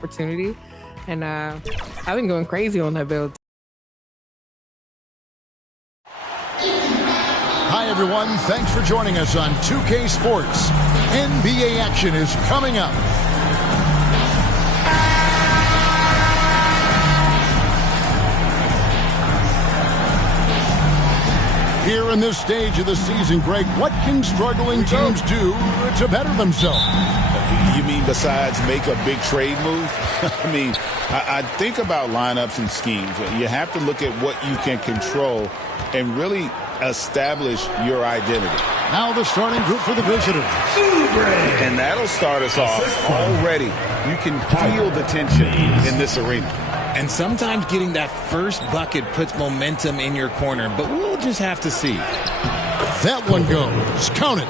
opportunity. And I've been going crazy on that build. Hi, everyone. Thanks for joining us on 2K Sports. NBA action is coming up. Here in this stage of the season, Greg, what can struggling teams do to better themselves? You mean besides make a big trade move? I mean, I think about lineups and schemes. You have to look at what you can control and really establish your identity. Now the starting group for the visitors. And that'll start us off already. You can feel the tension in this arena. And sometimes getting that first bucket puts momentum in your corner, but we'll just have to see. That one goes. Count it.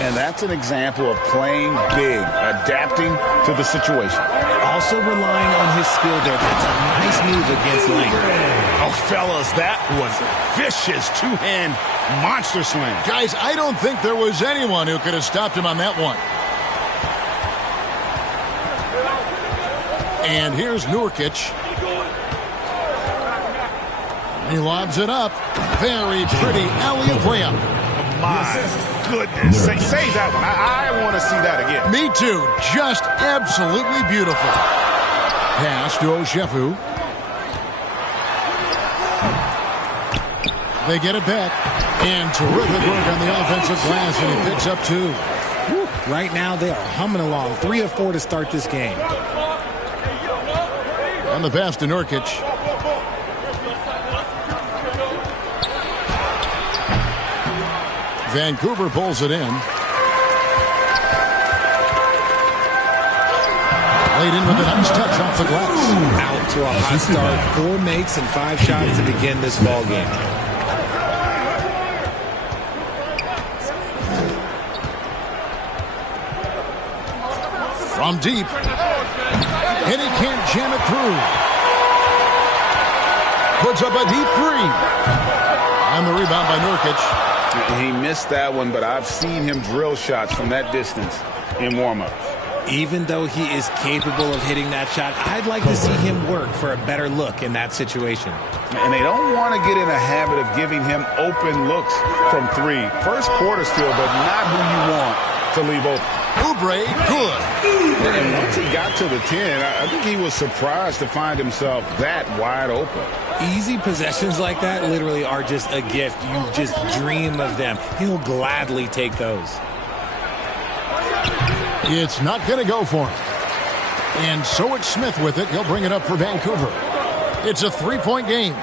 And that's an example of playing big, adapting to the situation. Also relying on his skill there. That's a nice move against length. Oh, fellas, that was vicious two-hand monster slam. Guys, I don't think there was anyone who could have stopped him on that one. And here's Nurkic. He lobs it up. Very pretty alley-oop layup. My goodness. Say that one. I want to see that again. Me too. Just absolutely beautiful. Pass to Oshefu. They get it back. And terrific work on the offensive glass, and he picks up 2. Right now, they are humming along. 3 of 4 to start this game. On the pass to Nurkic. Vancouver pulls it in. Laid in with a nice touch off the glass. Out to a hot start. 4 makes and 5 shots to begin this ball game. From deep. And he can't jam it through. Puts up a deep 3. And the rebound by Nurkic. He missed that one, but I've seen him drill shots from that distance in warm-ups. Even though he is capable of hitting that shot, I'd like to see him work for a better look in that situation. And they don't want to get in a habit of giving him open looks from 3. First quarter still, but not who you want to leave open. Oubre, good. And once he got to the 10, I think he was surprised to find himself that wide open. Easy possessions like that literally are just a gift. You just dream of them. He'll gladly take those. It's not going to go for him. And so it's Smith with it. He'll bring it up for Vancouver. It's a 3-point game.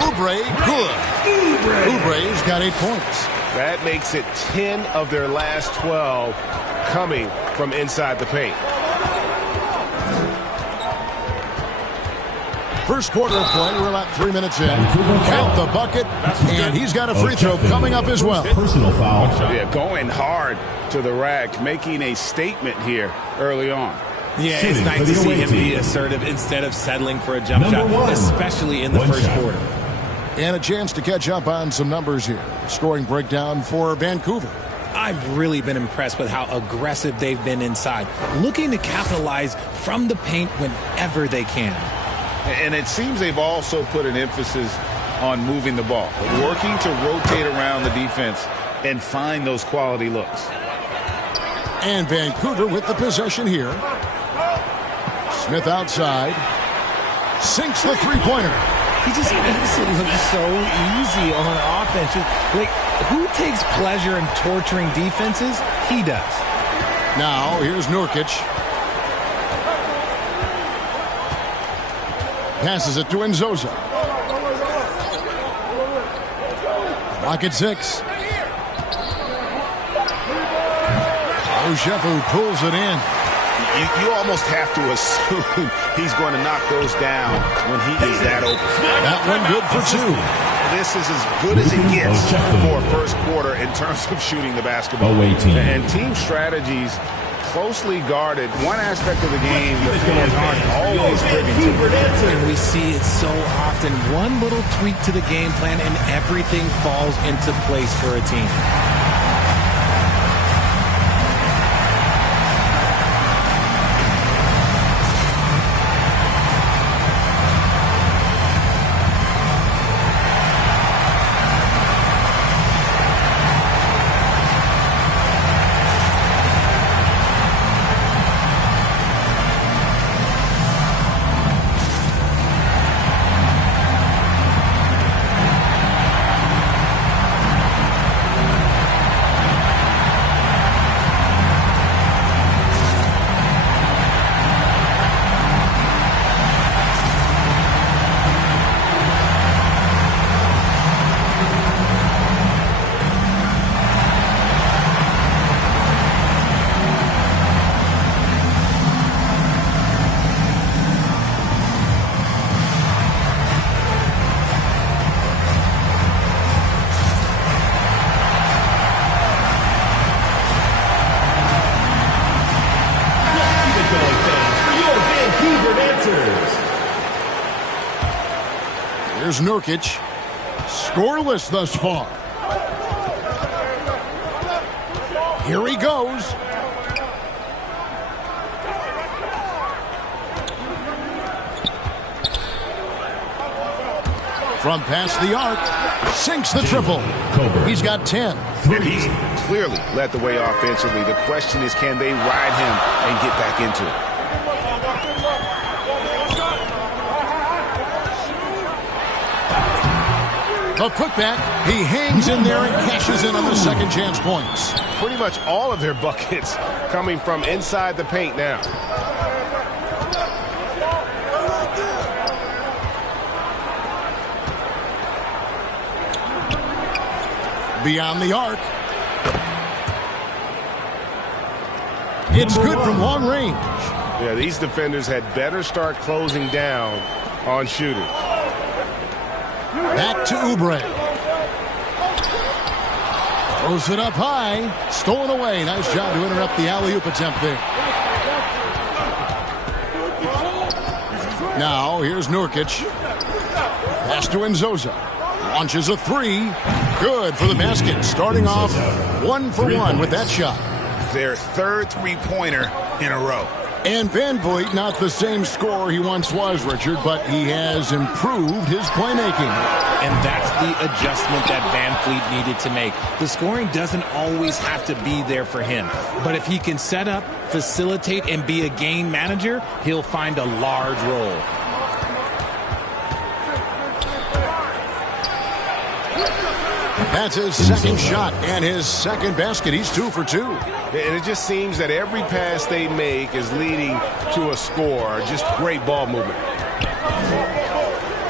Oubre, good. Oubre's got 8 points. That makes it 10 of their last 12 coming from inside the paint. First quarter of play, we're about 3 minutes in. Count the bucket, and he's got a free throw coming up as well. Personal foul. Yeah, going hard to the rack, making a statement here early on. Yeah, it's nice to see him be assertive instead of settling for a jump shot, especially in the first quarter. And a chance to catch up on some numbers here. Scoring breakdown for Vancouver. I've really been impressed with how aggressive they've been inside, looking to capitalize from the paint whenever they can. And it seems they've also put an emphasis on moving the ball, working to rotate around the defense and find those quality looks. And Vancouver with the possession here. Smith outside. Sinks the three-pointer. He just makes it look so easy on offense. Like, who takes pleasure in torturing defenses? He does. Now, here's Nurkic. Passes it to Nzosa. Clock at 6. Oshefu pulls it in. You almost have to assume he's going to knock those down when he is that open. That one good for 2. This is as good as it gets for a first quarter in terms of shooting the basketball. And team strategies closely guarded. One aspect of the game that fans aren't always privy to. And we see it so often. One little tweak to the game plan and everything falls into place for a team. Here's Nurkic. Scoreless thus far. Here he goes. From past the arc, sinks the triple. He's got 10. And he's clearly led the way offensively. The question is, can they ride him and get back into it? A putback. He hangs in there and cashes in on the second chance points. Pretty much all of their buckets coming from inside the paint now. Beyond the arc. It's good from long range. Yeah, these defenders had better start closing down on shooters. Back to Oubre. Throws it up high. Stolen away. Nice job to interrupt the alley-oop attempt there. Now, here's Nurkic. Pass to Nzosa. Launches a three. Good for the basket. Starting off 1 for 1 with that shot. Their third three-pointer in a row. And Van Vliet, not the same scorer he once was, Richard, but he has improved his playmaking. And that's the adjustment that Van Vliet needed to make. The scoring doesn't always have to be there for him. But if he can set up, facilitate, and be a game manager, he'll find a large role. That's his second shot and his second basket. He's 2 for 2. And it just seems that every pass they make is leading to a score. Just great ball movement.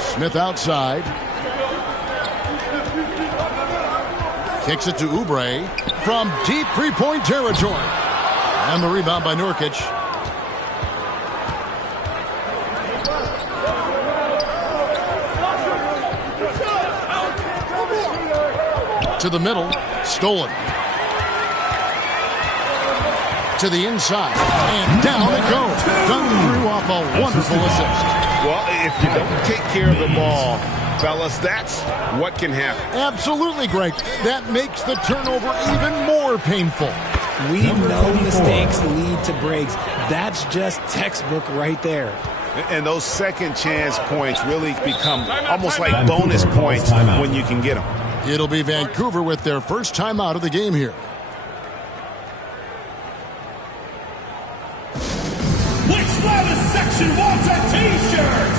Smith outside. Kicks it to Oubre from deep three-point territory. And the rebound by Nurkic. To the middle. Stolen. To the inside. And down it goes. Dunn off a wonderful assist. Well, if you don't take care of the ball, fellas, that's what can happen. Absolutely, Greg. That makes the turnover even more painful. We know mistakes lead to breaks. That's just textbook right there. And those second chance points really become almost like bonus points when you can get them. It'll be Vancouver with their first timeout of the game here. Which Lattice section wants a t-shirt?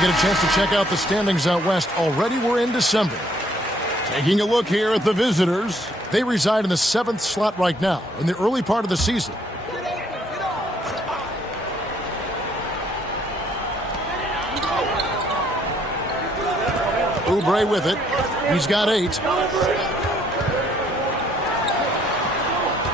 Get a chance to check out the standings out west. Already we're in December. Taking a look here at the visitors. They reside in the 7th slot right now in the early part of the season. Oubre with it. He's got 8.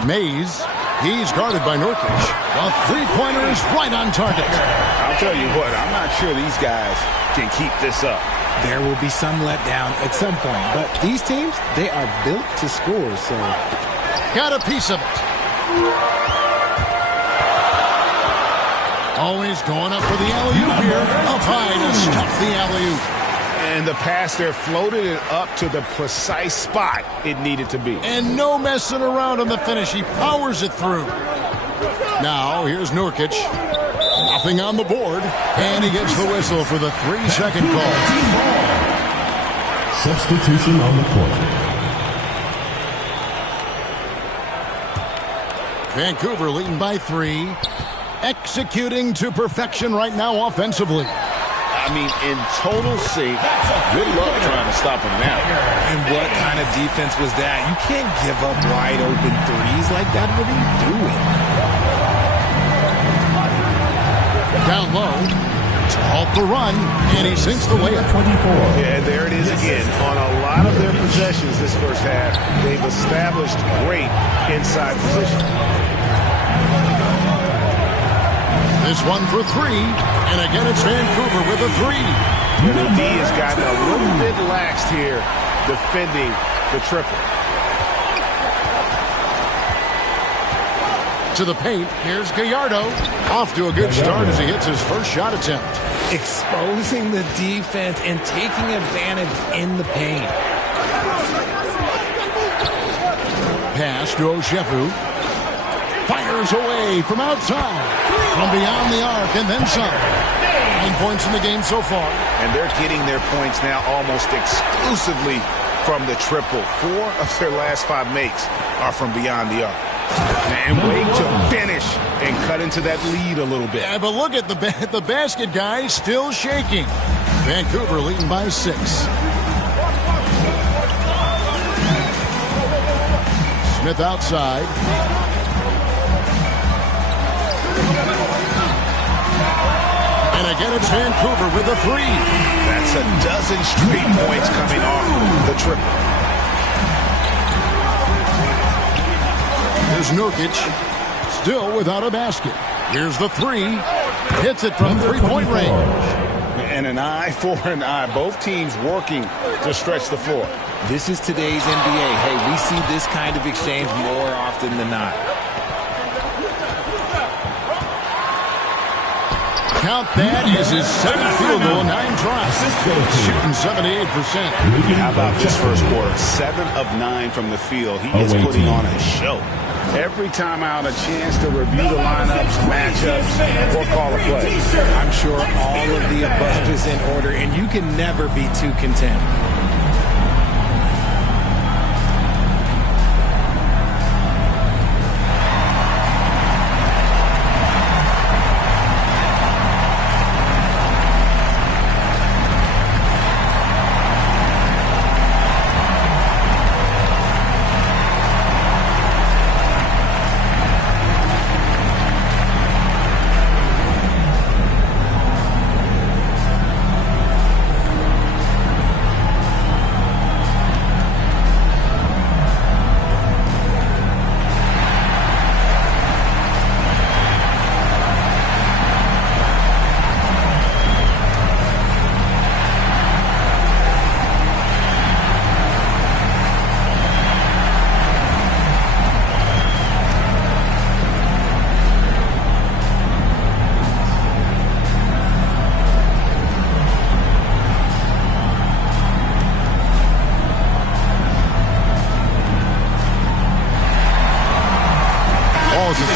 Mays. He's guarded by Nurkic. The three-pointer is right on target. I'll tell you what, I'm not sure these guys can keep this up. There will be some letdown at some point, but these teams, they are built to score, so. Got a piece of it. Always going up for the alley-oop here. Up high to stuff the alley-oop. And the pass there floated it up to the precise spot it needed to be. And no messing around on the finish. He powers it through. Now, here's Nurkic. Nothing on the board. And he gets the whistle for the 3-second call. Substitution on the court. Vancouver leading by 3. Executing to perfection right now offensively. I mean, in total sync. Good luck trying to stop him now. And what kind of defense was that? You can't give up wide open threes like that. What are you doing? Down low to halt the run, and he sinks the layup. 24. Yeah, there it is again. On a lot of their possessions this first half, they've established great inside position. This one for 3, and again it's Vancouver with a 3. The D has gotten a little bit laxed here defending the triple. To the paint, here's Gallardo. Off to a good start as he hits his first shot attempt. Exposing the defense and taking advantage in the paint. Pass to Oshefu. Fires away from outside. From beyond the arc and then some. 9 points in the game so far. And they're getting their points now almost exclusively from the triple. 4 of their last 5 makes are from beyond the arc. And wait to finish and cut into that lead a little bit. Yeah, but look at the basket guy still shaking. Vancouver leading by 6. Smith outside. And again it's Vancouver with a 3. That's a dozen straight points coming off the triple. Here's Nurkic, still without a basket. Here's the 3. Hits it from 3-point range. And an eye for an eye. Both teams working to stretch the floor. This is today's NBA. Hey, we see this kind of exchange more often than not. Count that as his 7th field goal, 9 tries. Shooting 78%. How about this first quarter? 7 of 9 from the field. He is putting on a show. Every time out, a chance to review the lineups, matchups, or call a play. I'm sure all of the above is in order, and you can never be too content.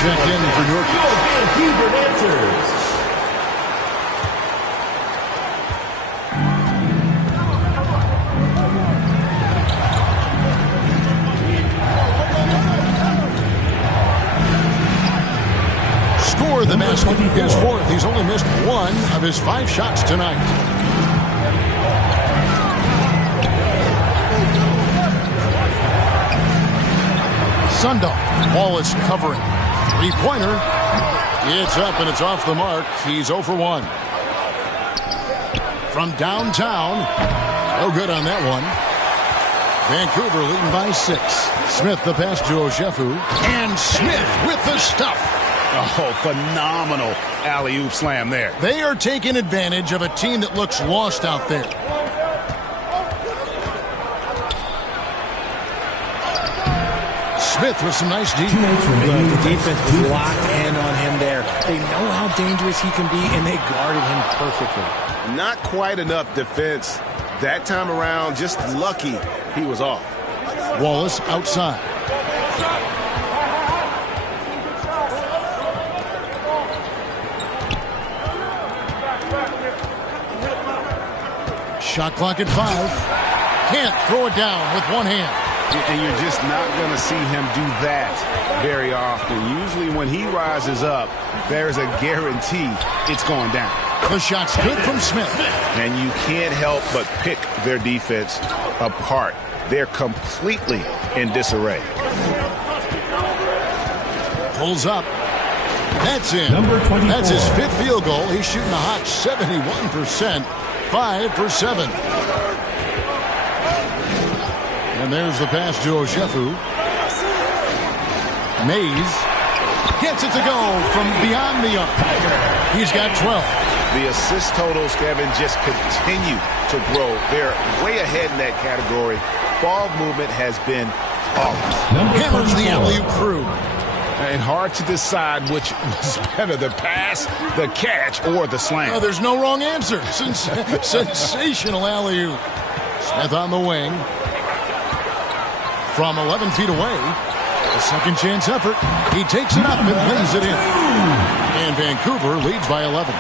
Check in for Nurkic. Vancouver answers. Scored the basket. His 4th. He's only missed 1 of his 5 shots tonight. Sundar. Wallace covering. 3-pointer. It's up and it's off the mark. He's 0 for 1. From downtown. No good on that one. Vancouver leading by 6. Smith the pass to Oshefu. And Smith with the stuff. Oh, phenomenal alley-oop slam there. They are taking advantage of a team that looks lost out there. Smith with some nice defense. The defense was locked in on him there. They know how dangerous he can be, and they guarded him perfectly. Not quite enough defense That time around, just lucky he was off. Wallace outside. Shot clock at 5. Can't throw it down with one hand. And you're just not going to see him do that very often. Usually when he rises up, there's a guarantee it's going down. The shot's good from Smith. And you can't help but pick their defense apart. They're completely in disarray. Pulls up. That's in. That's his 5th field goal. He's shooting a hot 71%. 5 for 7. And there's the pass to Oshefu. Mays gets it to go from beyond the arc. He's got 12. The assist totals, Kevin, just continue to grow. They're way ahead in that category. Ball movement has been flawless. Hammers the alley-oop through. And hard to decide which was better, the pass, the catch, or the slam. Oh, there's no wrong answer. Sensational alley-oop. Smith on the wing. From 11 feet away. A second chance effort. He takes it up and lays it in. And Vancouver leads by 11.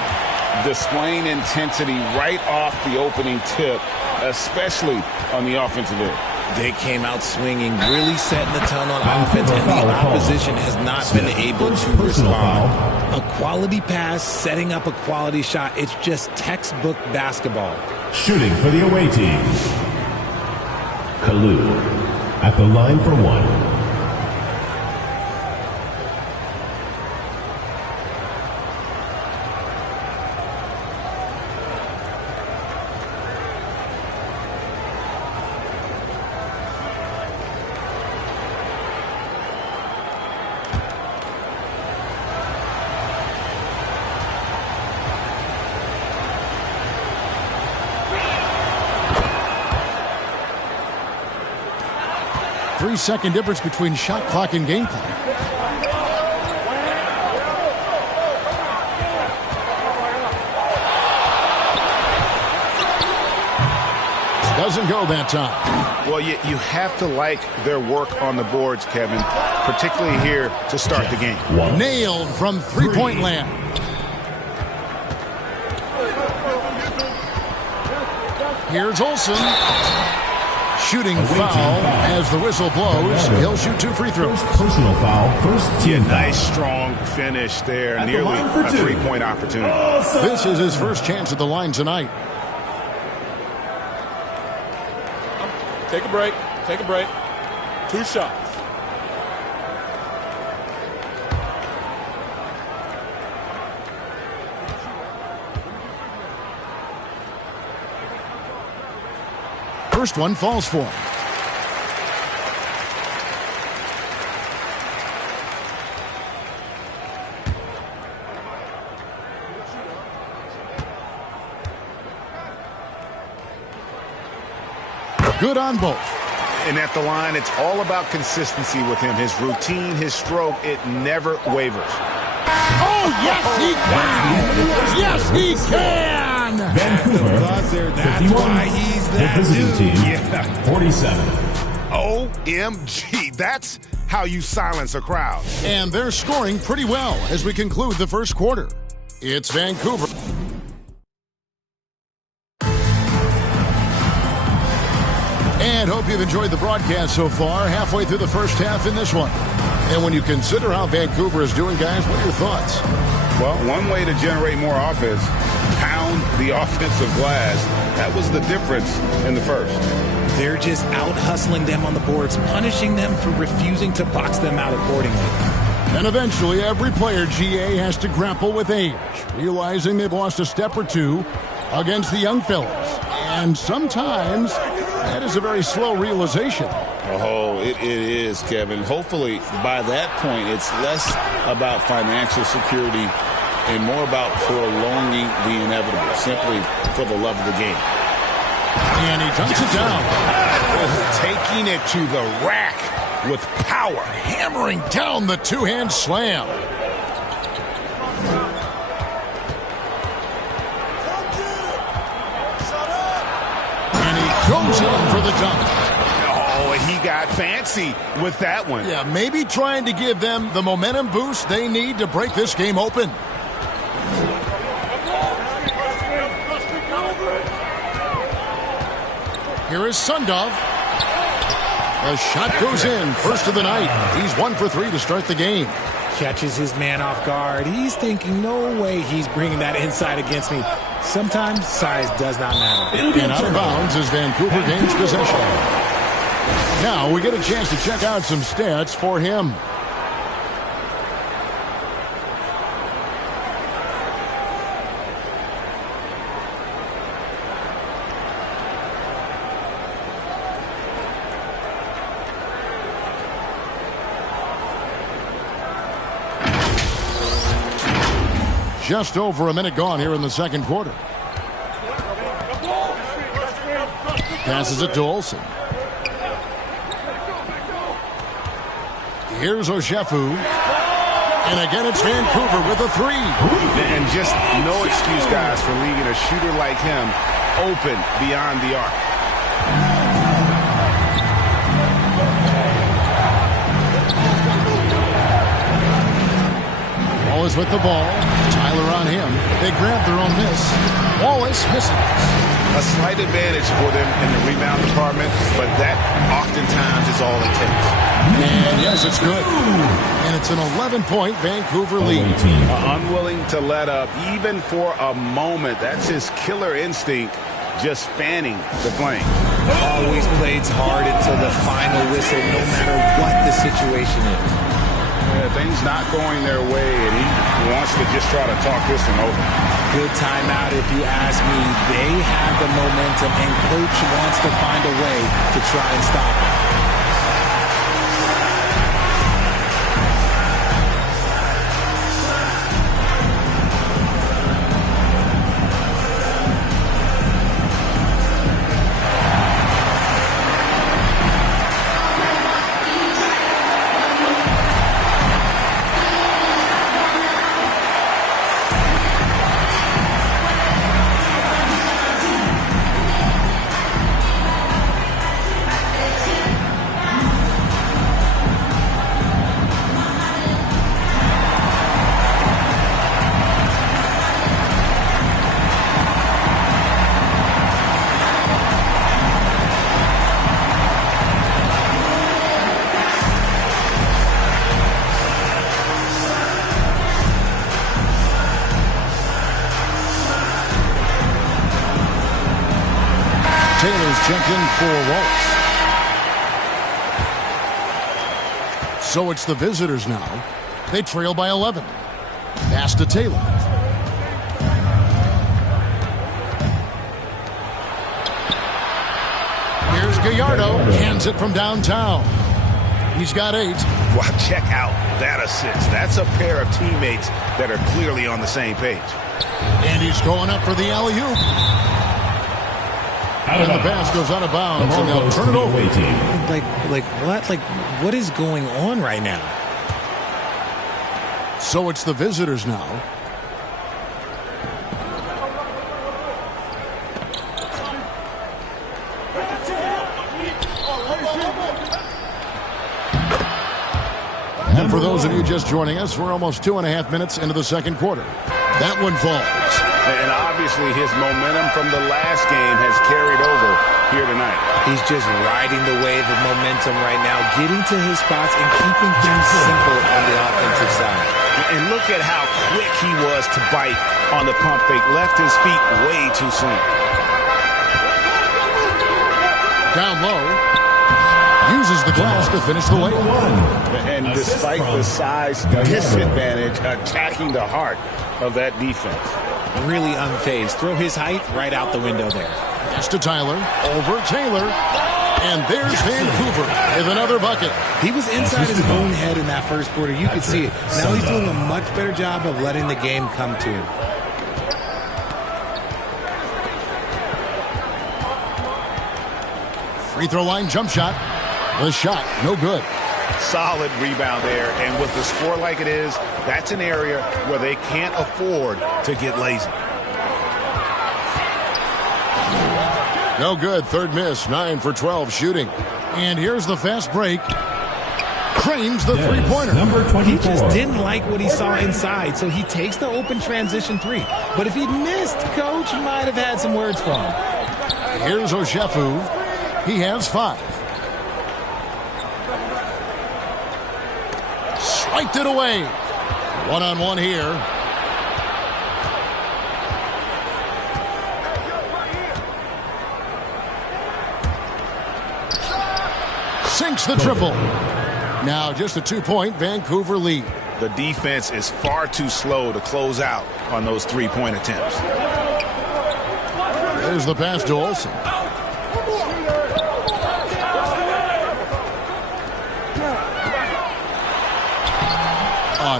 Displaying intensity right off the opening tip, especially on the offensive end. They came out swinging, really setting the tone on offense, and the opposition has not been able to respond. A quality pass, setting up a quality shot. It's just textbook basketball. Shooting for the away team. Kalu at the line for 1. Three-second difference between shot clock and game clock. Doesn't go that time. Well, you have to like their work on the boards, Kevin, particularly here to start the game. Nailed from three-point land. Here's Olsen. Shooting foul as the whistle blows. He'll shoot 2 free throws. Personal foul, first team. Nice strong finish there. Nearly a 3-point opportunity. This is his first chance at the line tonight. Take a break. Take a break. 2 shots. First one falls for him. Good on both. And at the line, it's all about consistency with him. His routine, his stroke, it never wavers. Oh, yes, he can! Yes, he can! Vancouver, That's 51. why he's The that visiting dude. team, Yeah. 47. OMG. That's how you silence a crowd. And they're scoring pretty well as we conclude the first quarter. It's Vancouver. And hope you've enjoyed the broadcast so far, halfway through the first half in this one. And when you consider how Vancouver is doing, guys, what are your thoughts? Well, one way to generate more offense, pound the offensive glass. That was the difference in the first. They're just out-hustling them on the boards, punishing them for refusing to box them out accordingly. And eventually, every player, GA, has to grapple with age, realizing they've lost a step or two against the young fellas. And sometimes that is a very slow realization. Oh, it is, Kevin. Hopefully, by that point, it's less about financial security and more about prolonging the inevitable, simply for the love of the game. And he dunks it down. Taking it to the rack with power. Hammering down the two-hand slam. And Goes in for the dunk. Oh, and he got fancy with that one. Yeah, maybe trying to give them the momentum boost they need to break this game open. Here is Sundov. The shot goes in. First of the night. He's 1 for 3 to start the game. Catches his man off guard. He's thinking, no way he's bringing that inside against me. Sometimes size does not matter. And out of bounds as Vancouver gains possession. Now we get a chance to check out some stats for him. Just over a minute gone here in the second quarter. Passes it to Olsen. Here's Oshefu. And again, it's Vancouver with a 3. And just no excuse, guys, for leaving a shooter like him open beyond the arc. Wallace with the ball. Tyler on him. They grab their own miss. Wallace misses. A slight advantage for them in the rebound department, but that oftentimes is all it takes. And yes, it's good. And it's an 11-point Vancouver lead. Unwilling to let up even for a moment. That's his killer instinct, just fanning the flame. Always plays hard until the final whistle, no matter what the situation is. Things not going their way, and he wants to just try to talk this one over. Good timeout if you ask me. They have the momentum, and coach wants to find a way to try and stop it. Taylor's checked in for Waltz. So it's the visitors now. They trail by 11. Pass to Taylor. Here's Gallardo. Hands it from downtown. He's got 8. Wow, check out that assist. That's a pair of teammates that are clearly on the same page. And he's going up for the alley-oop. And the pass goes out of bounds, and they'll turn it over. What is going on right now? So it's the visitors now. And for those of you just joining us, we're almost 2.5 minutes into the second quarter. That one falls. And obviously his momentum from the last game has carried over here tonight. He's just riding the wave of momentum right now, getting to his spots and keeping things simple on the offensive side. And look at how quick he was to bite on the pump fake. Left his feet way too soon. Down low. Uses the glass to finish the layup. And despite the size disadvantage, attacking the heart of that defense. Really unfazed. Throw his height right out the window there. Pass to Tyler. Over Taylor. And there's Vancouver with another bucket. He was inside his own head in that first quarter. You could see it. Now he's doing a much better job of letting the game come to him. Free throw line jump shot. The shot, no good. Solid rebound there. And with the score like it is, that's an area where they can't afford to get lazy. No good. Third miss. 9 for 12 shooting. And here's the fast break. Cranes the three-pointer. Number 24. He just didn't like what he saw inside, so he takes the open transition three. But if he'd missed, Coach might have had some words for him. Here's Oshefu. He has 5. Swiped it away. One-on-one here. Sinks the triple. Now just a 2-point Vancouver lead. The defense is far too slow to close out on those three-point attempts. There's the pass to Olsen.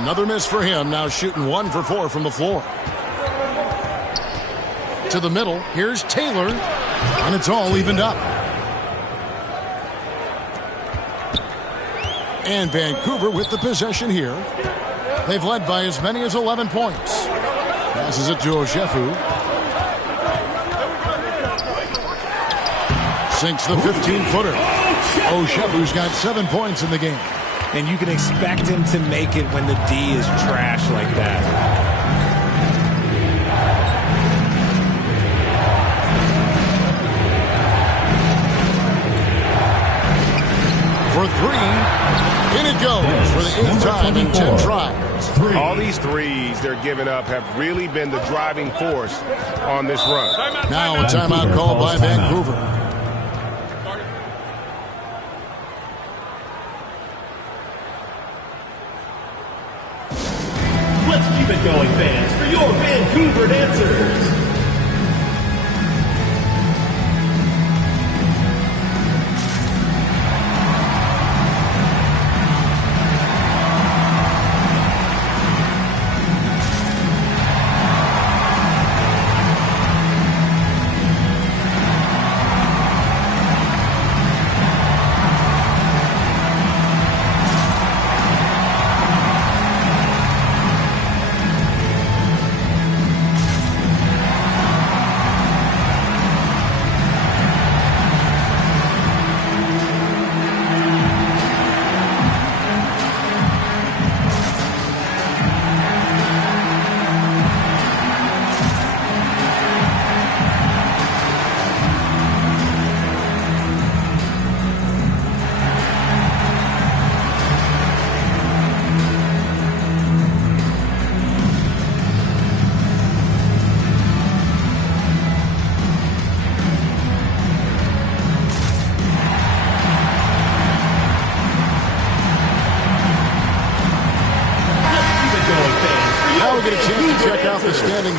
Another miss for him. Now shooting 1 for 4 from the floor. To the middle. Here's Taylor. And it's all evened up. And Vancouver with the possession here. They've led by as many as 11 points. Passes it to Oshefu. Sinks the 15-footer. Oshefu's got 7 points in the game. And you can expect him to make it when the D is trash like that. For 3, in it goes for the 8th time in 10 tries. All these threes they're giving up have really been the driving force on this run. Now a timeout called by Vancouver. Let's keep it going, fans, for your Vancouver dancers.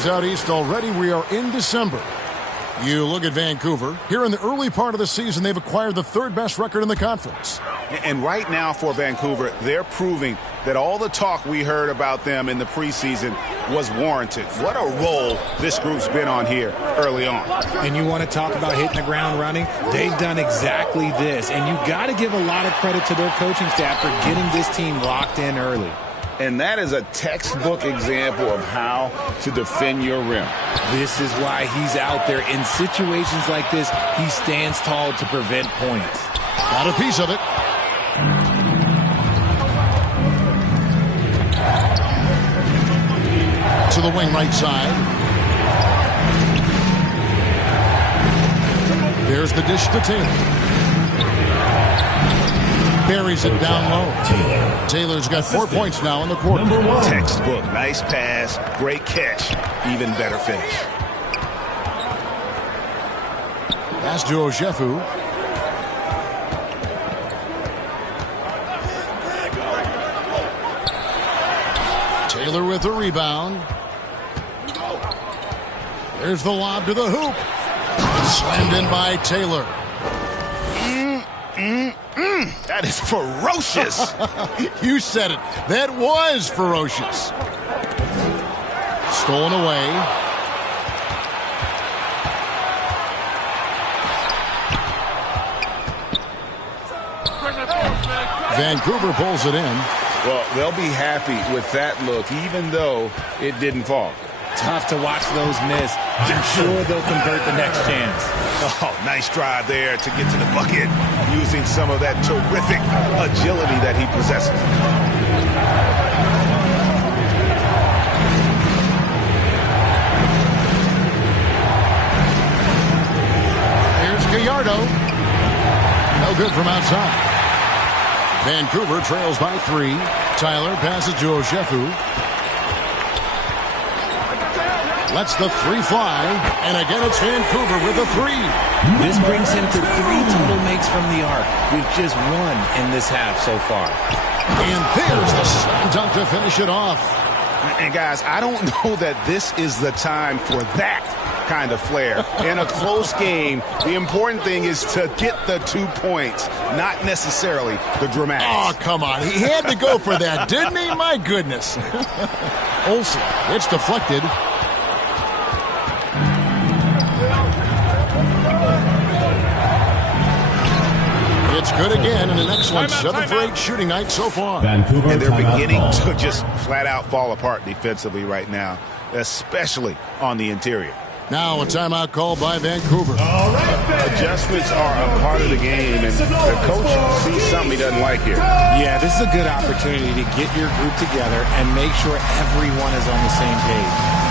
Out east already. We are in December. You look at Vancouver. Here in the early part of the season, they've acquired the 3rd best record in the conference. And right now for Vancouver, they're proving that all the talk we heard about them in the preseason was warranted. What a role this group's been on here early on. And you want to talk about hitting the ground running? They've done exactly this. And you got to give a lot of credit to their coaching staff for getting this team locked in early. And that is a textbook example of how to defend your rim. This is why he's out there. In situations like this, he stands tall to prevent points. Got a piece of it. To the wing right side. There's the dish to Taylor. Buries it down low. Taylor's got 4 points now in the quarter. Textbook. Nice pass. Great catch. Even better finish. Pass to Oshefu. Taylor with the rebound. There's the lob to the hoop. Slammed in by Taylor. That is ferocious. You said it. That was ferocious. Stolen away. Vancouver pulls it in. Well, they'll be happy with that look, even though it didn't fall. Tough to watch those miss. I'm sure they'll convert the next chance. Oh, nice drive there to get to the bucket, using some of that terrific agility that he possesses. Here's Gallardo. No good from outside. Vancouver trails by 3. Tyler passes to Oshefu. Lets the 3 fly, and again it's Vancouver with a 3. This brings him to 3 total makes from the arc, with just 1 in this half so far. And there's the slam dunk to finish it off. And guys, I don't know that this is the time for that kind of flair. In a close game, the important thing is to get the 2 points, not necessarily the dramatics. Oh, come on. He had to go for that, didn't he? My goodness. Olsen, it's deflected. It's good again, and an excellent 7 for 8 shooting night so far. Vancouver, and they're beginning to just flat out fall apart defensively right now, especially on the interior. Now a timeout called by Vancouver. All right, adjustments are a part of the game, and the coach sees something he doesn't like here. Yeah, this is a good opportunity to get your group together and make sure everyone is on the same page.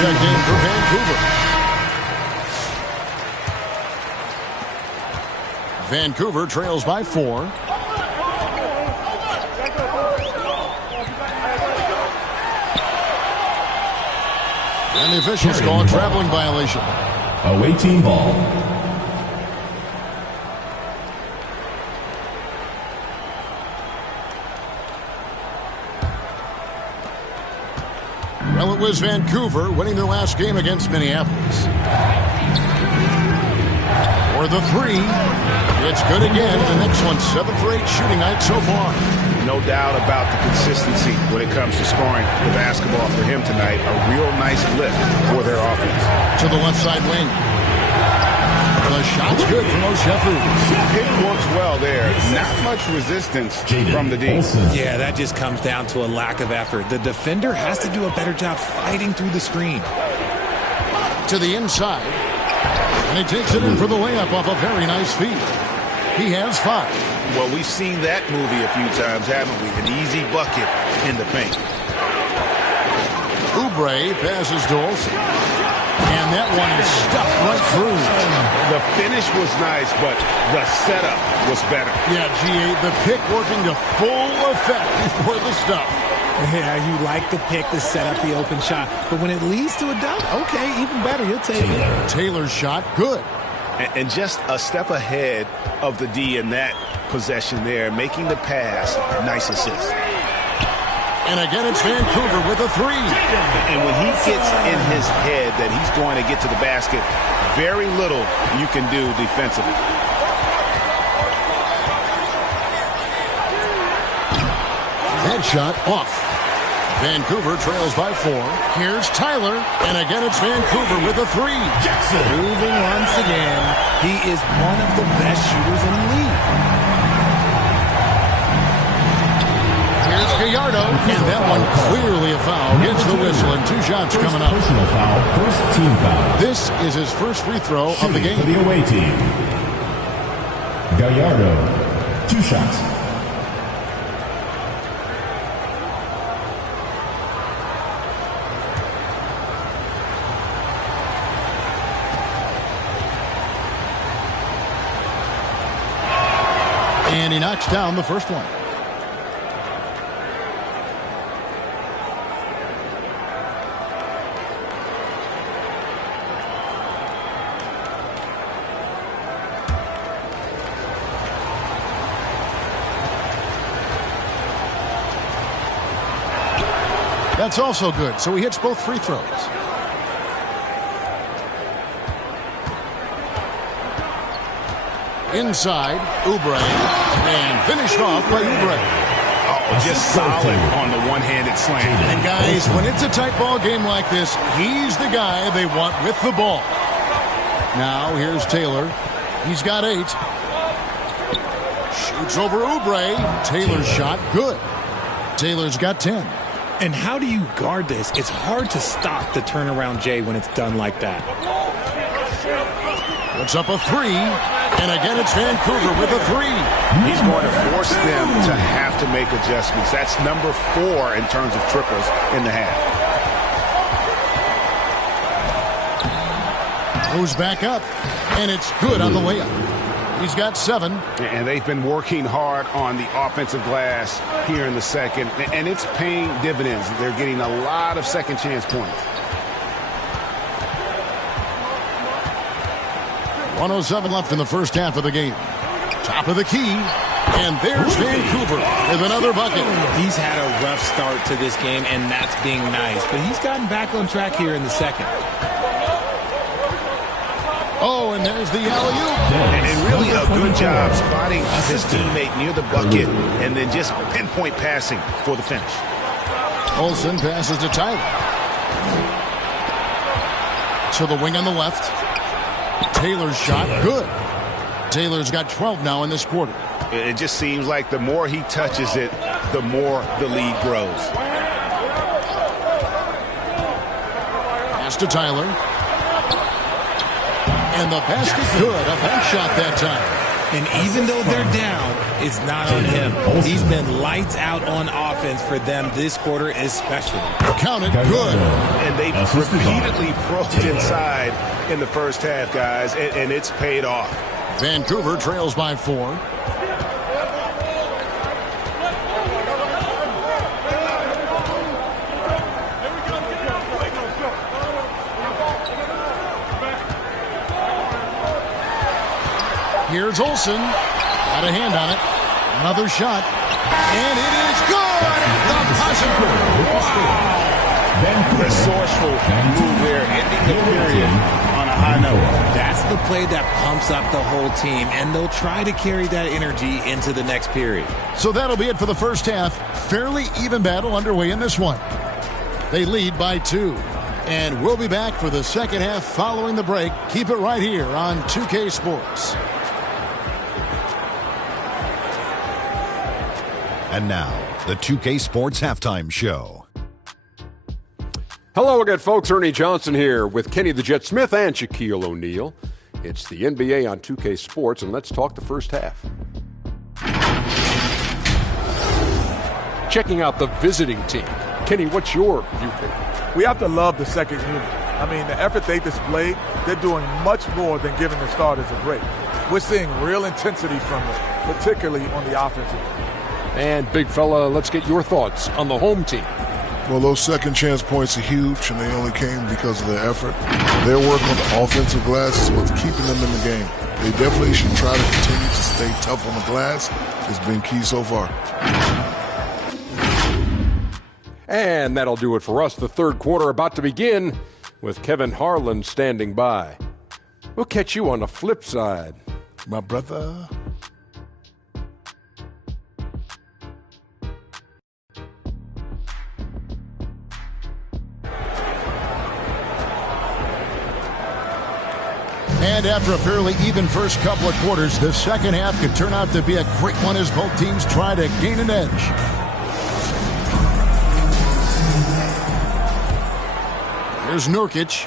Checked in for Vancouver. Vancouver trails by 4. And the officials call a traveling violation. Away team ball. Well, it was Vancouver winning their last game against Minneapolis. For the 3, it's good again. An excellent 7 for 8 shooting night so far. No doubt about the consistency when it comes to scoring the basketball for him tonight. A real nice lift for their offense. To the left side wing. The shot's good from Oshefu. Pick works well there. Not much resistance from the D. Yeah, that just comes down to a lack of effort. The defender has to do a better job fighting through the screen. To the inside. And he takes it in for the layup off a very nice feed. He has 5. Well, we've seen that movie a few times, haven't we? An easy bucket in the paint. Oubre passes to Olsen. And that one is stuffed right through. The finish was nice, but the setup was better. Yeah, G8, the pick working to full effect before the stuff. Yeah, you like the pick to set up the open shot. But when it leads to a dunk, okay, even better, you'll take it. Taylor's shot, good. And just a step ahead of the D in that possession there, making the pass. Nice assist. And again, it's Vancouver with a 3. And when he gets in his head that he's going to get to the basket, very little you can do defensively. Headshot off. Vancouver trails by 4. Here's Tyler. And again, it's Vancouver with a 3. Jackson. Moving once again. He is one of the best shooters in the league. Here's Gallardo, and that one clearly a foul. Gets the whistle, and 2 shots coming up. Personal foul, first team foul. This is his first free throw of the game. For the away team. Gallardo, 2 shots. And he knocks down the first one. That's also good, so he hits both free throws. Inside, Oubre, and finished off by Oubre. Oh, just solid on the one-handed slam. And guys, when it's a tight ball game like this, he's the guy they want with the ball. Now, here's Taylor. He's got 8. Shoots over Oubre. Taylor's shot, good. Taylor's got 10. And how do you guard this? It's hard to stop the turnaround Jay when it's done like that. Puts up a 3, and again it's Vancouver with a 3. He's going to force them to have to make adjustments. That's number 4 in terms of triples in the half. Goes back up, and it's good on the layup. He's got 7. And they've been working hard on the offensive glass here in the second, and it's paying dividends. They're getting a lot of second chance points. 1:07 left in the first half of the game. Top of the key, and there's Vancouver with another bucket. He's had a rough start to this game, and that's being nice, but he's gotten back on track here in the second. Oh, and there's the alley-oop. And really a good job spotting his teammate near the bucket and then just pinpoint passing for the finish. Olsen passes to Tyler. To the wing on the left. Taylor's shot, good. Taylor's got 12 now in this quarter. It just seems like the more he touches it, the more the lead grows. Pass to Tyler. And the basket good. A bank shot that time. And even though they're down, it's not on him. He's been lights out on offense for them this quarter especially. Count it, good. And they've repeatedly probed inside in the first half, guys, and it's paid off. Vancouver trails by 4. Here's Olsen. Got a hand on it. Another shot. And it is good. The buzzer. Wow. Resourceful move there, ending the period on a high note. That's the play that pumps up the whole team, and they'll try to carry that energy into the next period. So that'll be it for the first half. Fairly even battle underway in this one. They lead by 2. And we'll be back for the second half following the break. Keep it right here on 2K Sports. And now, the 2K Sports Halftime Show. Hello again, folks. Ernie Johnson here with Kenny the Jet Smith and Shaquille O'Neal. It's the NBA on 2K Sports, and let's talk the first half. Checking out the visiting team. Kenny, what's your viewpoint? We have to love the second unit. I mean, the effort they displayed, they're doing much more than giving the starters a break. We're seeing real intensity from them, particularly on the offensive end. And, big fella, let's get your thoughts on the home team. Well, those second chance points are huge, and they only came because of their effort. Their work on the offensive glass is what's keeping them in the game. They definitely should try to continue to stay tough on the glass. It's been key so far. And that'll do it for us. The third quarter about to begin with Kevin Harlan standing by. We'll catch you on the flip side, my brother. And after a fairly even first couple of quarters, the second half could turn out to be a quick one as both teams try to gain an edge. Here's Nurkic.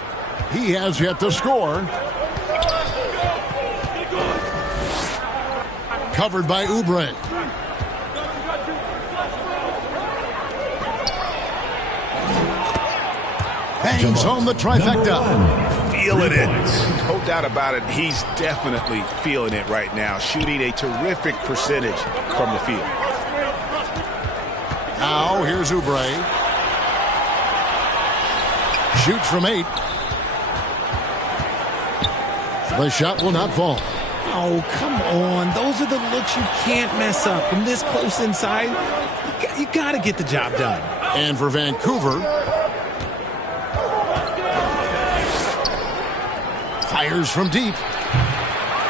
He has yet to score. Covered by Oubre. Bangs home the trifecta. feeling it. No doubt about it. He's definitely feeling it right now, shooting a terrific percentage from the field. Now, here's Oubre. Shoots from 8. The shot will not fall. Oh, come on. Those are the looks you can't mess up. From this close inside, you got to get the job done. And for Vancouver, fires from deep.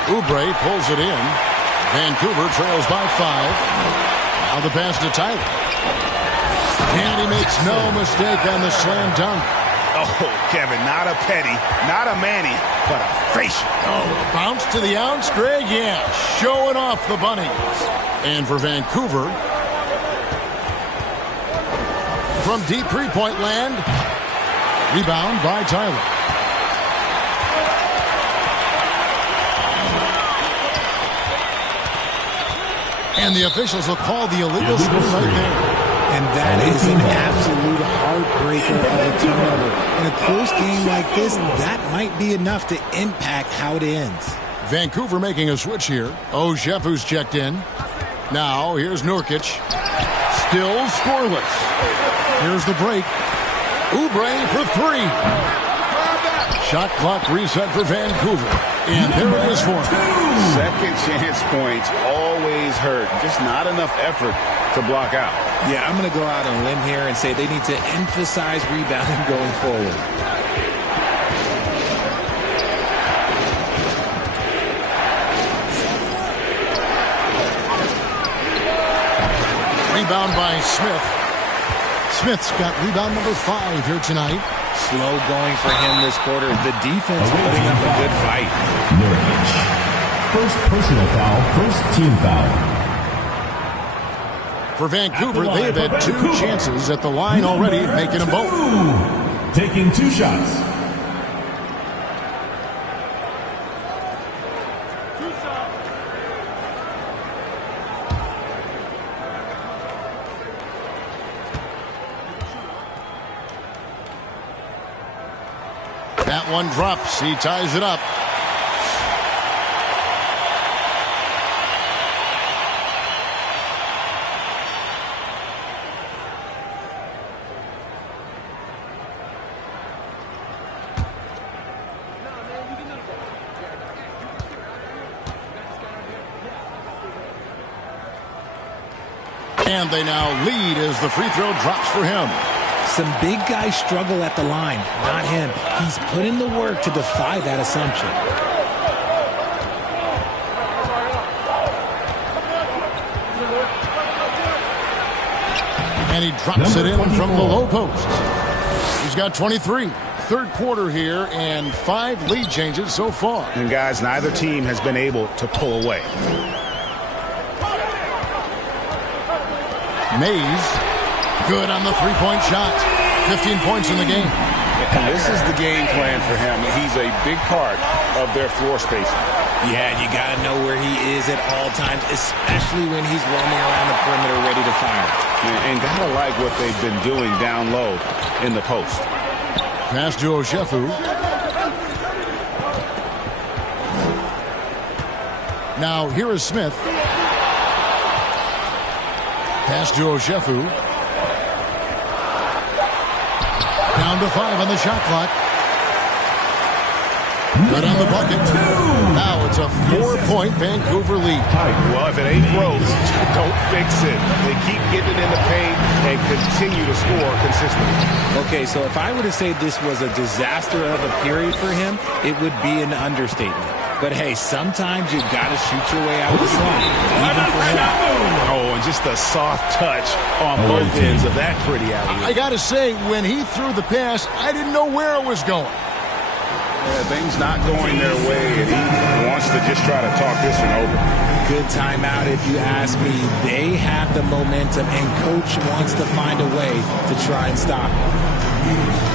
Oubre pulls it in. Vancouver trails by 5. Now the pass to Tyler. And he makes no mistake on the slam dunk. Oh, Kevin, not a Petty, not a Manny, but a facial. Oh, bounce to the ounce, Greg. Yeah, showing off the bunnies. And for Vancouver, from deep three-point land, rebound by Tyler. And the officials will call the illegal screen right there. And that is an absolute heartbreaker of a turnover. In a close game like this, that might be enough to impact how it ends. Vancouver making a switch here. Ojefu's checked in. Now, here's Nurkic. Still scoreless. Here's the break. Oubre for 3. Shot clock reset for Vancouver. And there it is for him. Second chance points always hurt. Just not enough effort to block out. Yeah, I'm going to go out on a limb here and say they need to emphasize rebounding going forward. Rebound by Smith. Smith's got rebound number 5 here tonight. Slow going for him this quarter. The defense putting up a good fight. Nurkic. First personal foul, first team foul. For Vancouver, they have had 2 chances at the line already, making them both. Taking 2 shots. That one drops. He ties it up. And they now lead as the free throw drops for him. Some big guys struggle at the line, not him. He's put in the work to defy that assumption. And he drops it in from the low post. He's got 23. Third quarter here and 5 lead changes so far. And guys, neither team has been able to pull away. Mays, good on the three-point shot. 15 points in the game. And this is the game plan for him. He's a big part of their floor spacing. Yeah, you got to know where he is at all times, especially when he's roaming around the perimeter ready to fire. And got to like what they've been doing down low in the post. Pass to Ojefu. Now, here is Smith. Pass to Ojefu. Down to 5 on the shot clock. Good on the bucket. Now it's a 4-point Vancouver lead. Well, if it ain't broke, don't fix it. They keep getting it in the paint and continue to score consistently. Okay, so if I were to say this was a disaster of a period for him, it would be an understatement. But hey, sometimes you got to shoot your way out of the slump, even for him. Oh, and just a soft touch on both ends of that pretty alley. I got to say, when he threw the pass, I didn't know where it was going. Yeah, things not going their way, and he wants to just try to talk this one over. Good timeout, if you ask me. They have the momentum, and Coach wants to find a way to try and stop it.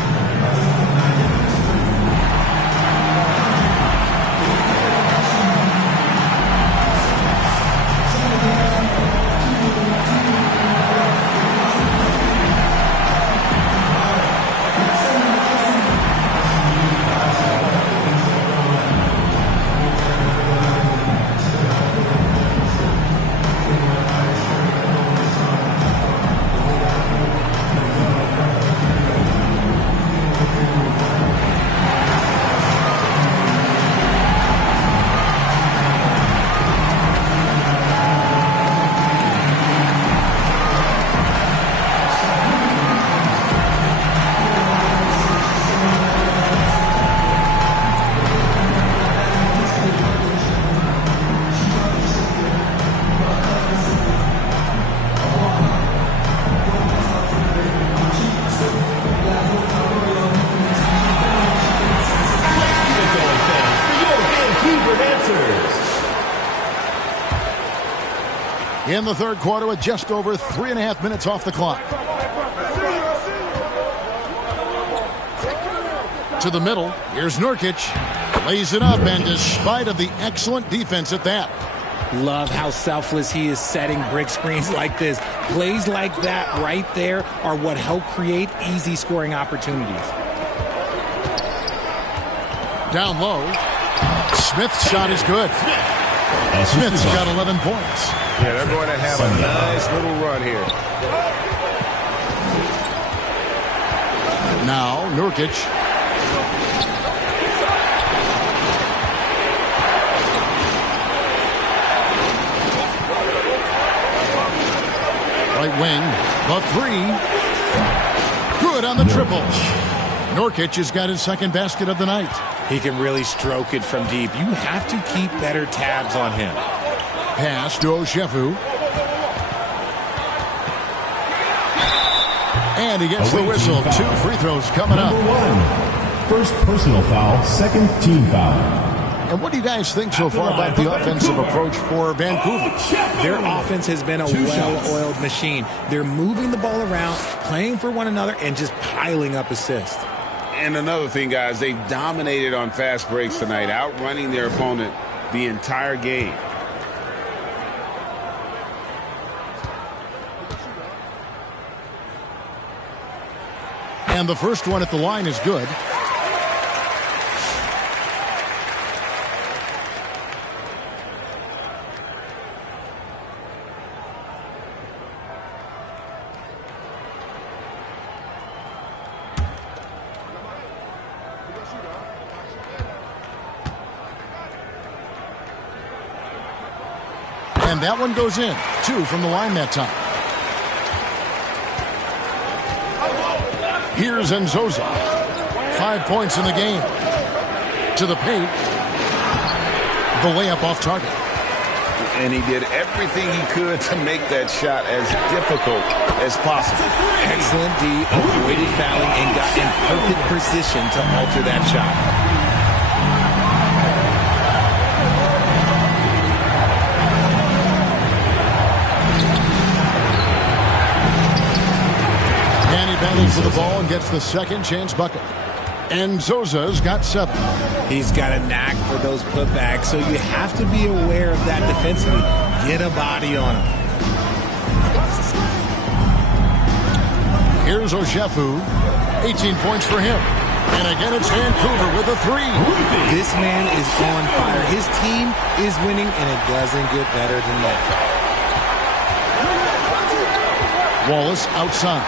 in the third quarter with just over 3.5 minutes off the clock. To the middle. Here's Nurkic. Lays it up, and despite of the excellent defense at that. Love how selfless he is setting brick screens like this. Plays like that right there are what help create easy scoring opportunities. Down low. Smith's shot is good. Smith's got 11 points. Yeah, they're going to have a nice little run here. Now, Nurkic. Right wing, the three. Good on the triple. Nurkic has got his second basket of the night. He can really stroke it from deep. You have to keep better tabs on him. Pass to Oshefu. And he gets the whistle. 2 free throws coming up. Number 1. First personal foul, second team foul. And what do you guys think so far about the offensive approach for Vancouver? Their offense has been a well-oiled machine. They're moving the ball around, playing for one another, and just piling up assists. And another thing, guys, they dominated on fast breaks tonight, outrunning their opponent the entire game. And the first one at the line is good. And that one goes in. 2 from the line that time. Here's Nzosa. 5 points in the game. To the paint. The layup off target. And he did everything he could to make that shot as difficult as possible. Excellent D, avoided fouling, and got in perfect position to alter that shot. Battles for the ball and gets the second chance bucket. And Nzosa's got 7. He's got a knack for those putbacks, so you have to be aware of that defensively. Get a body on him. Here's Oshefu. 18 points for him. And again, it's Vancouver with a 3. This man is on fire. His team is winning, and it doesn't get better than that. Wallace outside.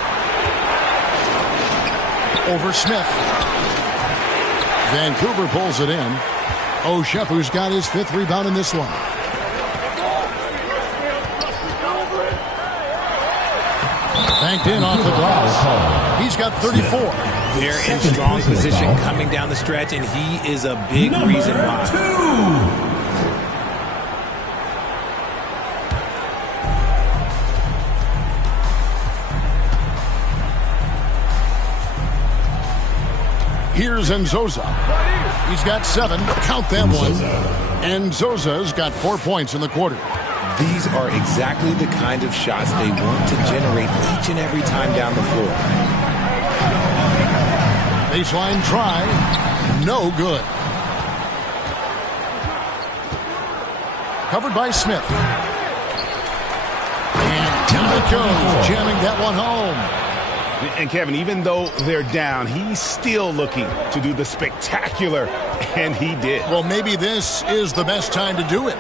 Over Smith. Vancouver pulls it in. Oshefu's got his 5th rebound in this one. Banked in off the glass. He's got 34. They're in strong position coming down the stretch, and he is a big reason why. Here's Nzosa. He's got 7. Count that one. And Nzosa's got 4 points in the quarter. These are exactly the kind of shots they want to generate each and every time down the floor. Baseline try. No good. Covered by Smith. And down it goes. Jamming that one home. And Kevin, even though they're down, he's still looking to do the spectacular, and he did. Well, maybe this is the best time to do it.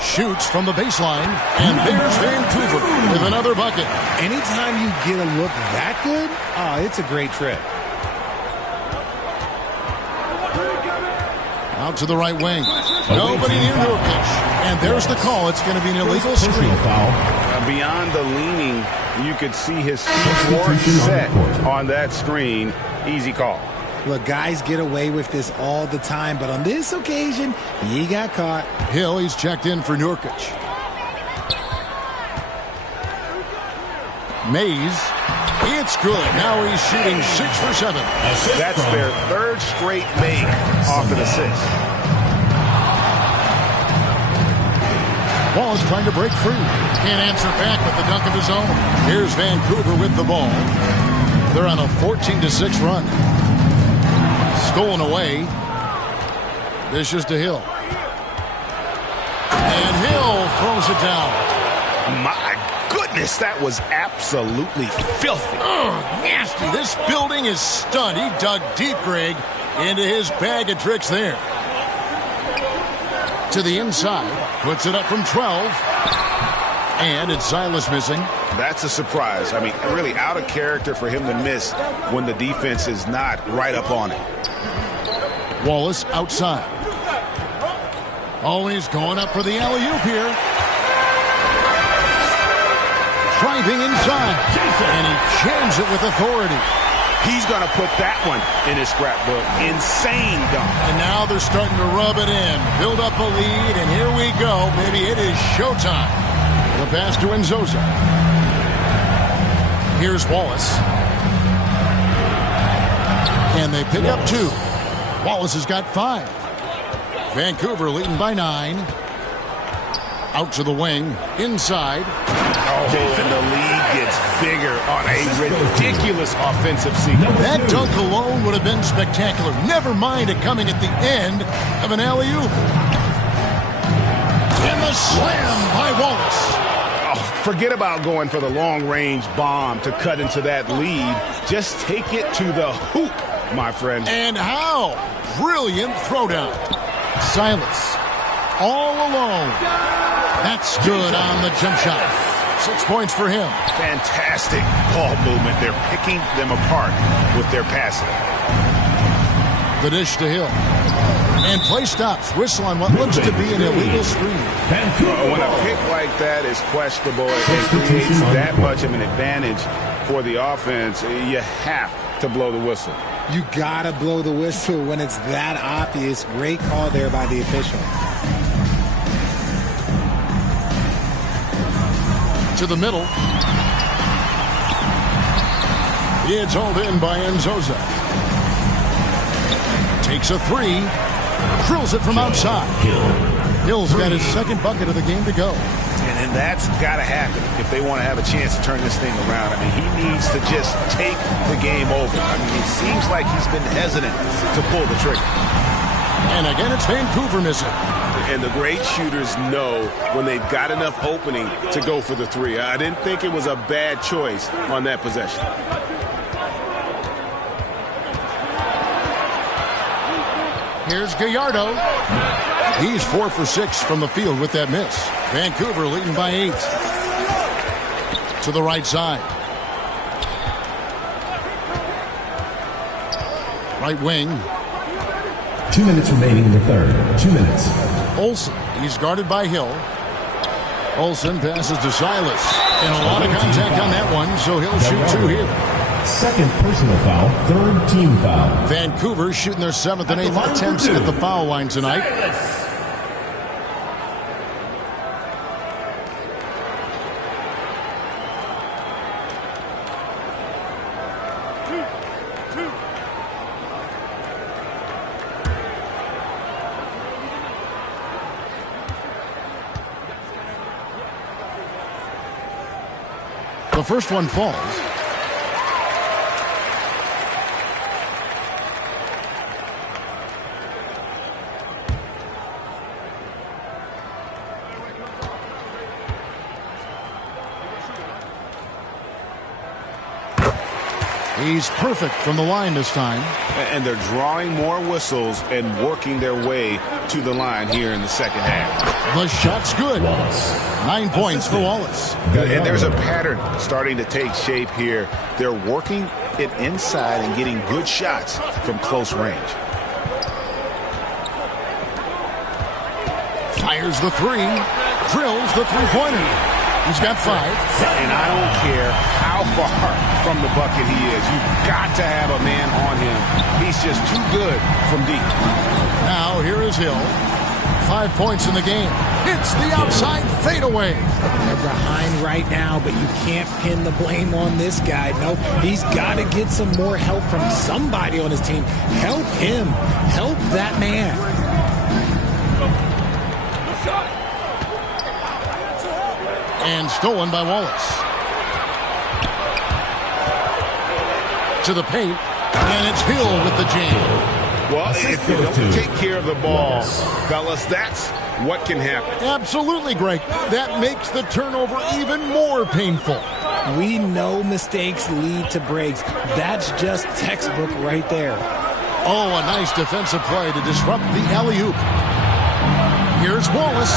Shoots from the baseline, and there's Vancouver with another bucket. Anytime you get a look that good, it's a great trip. Out to the right wing. Nobody near Nurkic. And there's the call. It's going to be an illegal screen. Beyond the leaning, you could see his foot set on that screen. Easy call. Look, guys get away with this all the time, but on this occasion, he got caught. Hill, he's checked in for Nurkic. Mays, it's good. Now he's shooting 6 for 7. That's their 3rd straight make off an assist. Wallace trying to break free. Can't answer back with the dunk of his own. Here's Vancouver with the ball. They're on a 14-6 run. Stolen away. Dishes to Hill. And Hill throws it down. My goodness, that was absolutely filthy. Nasty. This building is stunned. He dug deep, Greg, into his bag of tricks there. To the inside. Puts it up from 12. And it's Silas missing. That's a surprise. I mean, really out of character for him to miss when the defense is not right up on it. Wallace outside. Always going up for the alley-oop here. Driving inside. And he jams it with authority. He's going to put that one in his scrapbook. Insane dunk. And now they're starting to rub it in. Build up a lead, and here we go. Maybe it is showtime. The pass to Enzoza. Here's Wallace. And they pick up 2. Wallace has got 5. Vancouver leading by 9. Out to the wing. Inside. Oh, and the lead gets bigger on a ridiculous offensive sequence. That dunk alone would have been spectacular. Never mind it coming at the end of an alley-oop. And the slam by Wallace. Oh, forget about going for the long-range bomb to cut into that lead. Just take it to the hoop, my friend. And how? Brilliant throwdown. Silas all alone. That's good on the jump shot. 6 points for him. Fantastic ball movement. They're picking them apart with their passing. The dish to Hill. And play stops. Whistle on what looks to be an illegal screen. When a pick like that is questionable, it creates that much of an advantage for the offense. You have to blow the whistle. You gotta blow the whistle when it's that obvious. Great call there by the official. To the middle. It's hauled in by Enzoza. Takes a 3. Drills it from outside. Hill's got his second bucket of the game to go. And that's got to happen if they want to have a chance to turn this thing around. I mean, he needs to just take the game over. I mean, it seems like he's been hesitant to pull the trigger. And again, it's Vancouver missing. And the great shooters know when they've got enough opening to go for the 3. I didn't think it was a bad choice on that possession. Here's Gallardo. He's 4 for 6 from the field with that miss. Vancouver leading by 8. To the right side. Right wing. 2 minutes remaining in the third. 2 minutes. Olsen. He's guarded by Hill. Olsen passes to Silas. And a lot of contact on that one, so he'll shoot 2 here. Second personal foul, third team foul. Vancouver shooting their 7th and 8th attempts at the foul line tonight. The first one falls. He's perfect from the line this time. And they're drawing more whistles and working their way to the line here in the second half. The shot's good. 9 points for Wallace. And there's a pattern starting to take shape here. They're working it inside and getting good shots from close range. Fires the 3. Drills the three-pointer. He's got 5. And I don't care how far from the bucket he is. You've got to have a man on him. He's just too good from deep. Now here is Hill. 5 points in the game. It's the outside fadeaway. They're behind right now, but you can't pin the blame on this guy. Nope. He's got to get some more help from somebody on his team. Help him. Help that man. And stolen by Wallace. To the paint. And it's Hill with the jam. Well, if you don't take care of the ball, fellas, that's what can happen. Absolutely, Greg. That makes the turnover even more painful. We know mistakes lead to breaks. That's just textbook right there. Oh, a nice defensive play to disrupt the alley-oop. Here's Wallace.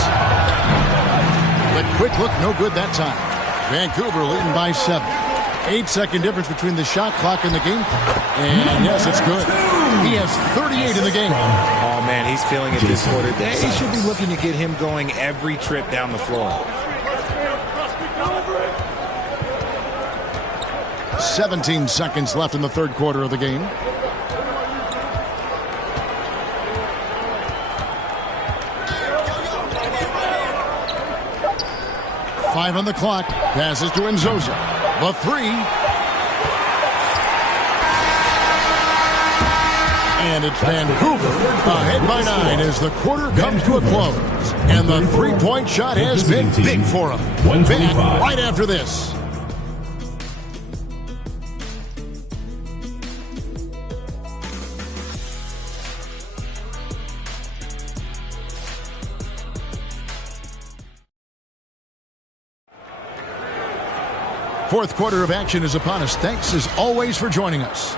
The quick look, no good that time. Vancouver leading by 7. 8-second difference between the shot clock and the game clock. And yes, it's good. He has 38 in the game. Oh, man, he's feeling it this quarter. They should be looking to get him going every trip down the floor. 17 seconds left in the third quarter of the game. Five on the clock. Passes to Nzosa. The three. And it's Vancouver ahead by 9 as the quarter comes to a close. And the three-point shot has been big for him. Back right after this. Fourth quarter of action is upon us. Thanks as always for joining us.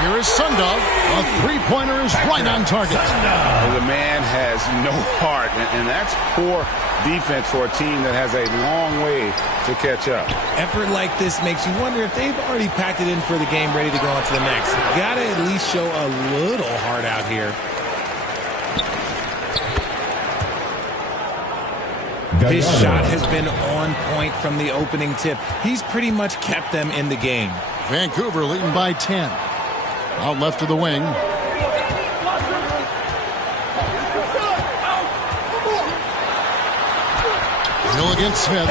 Here is Sundov. A three-pointer is right on target. The man has no heart, and that's poor defense for a team that has a long way to catch up. Effort like this makes you wonder if they've already packed it in for the game, ready to go on to the next. Got to at least show a little heart out here. His shot has been on point from the opening tip. He's pretty much kept them in the game. Vancouver leading by 10. Out left to the wing. Hill against Smith.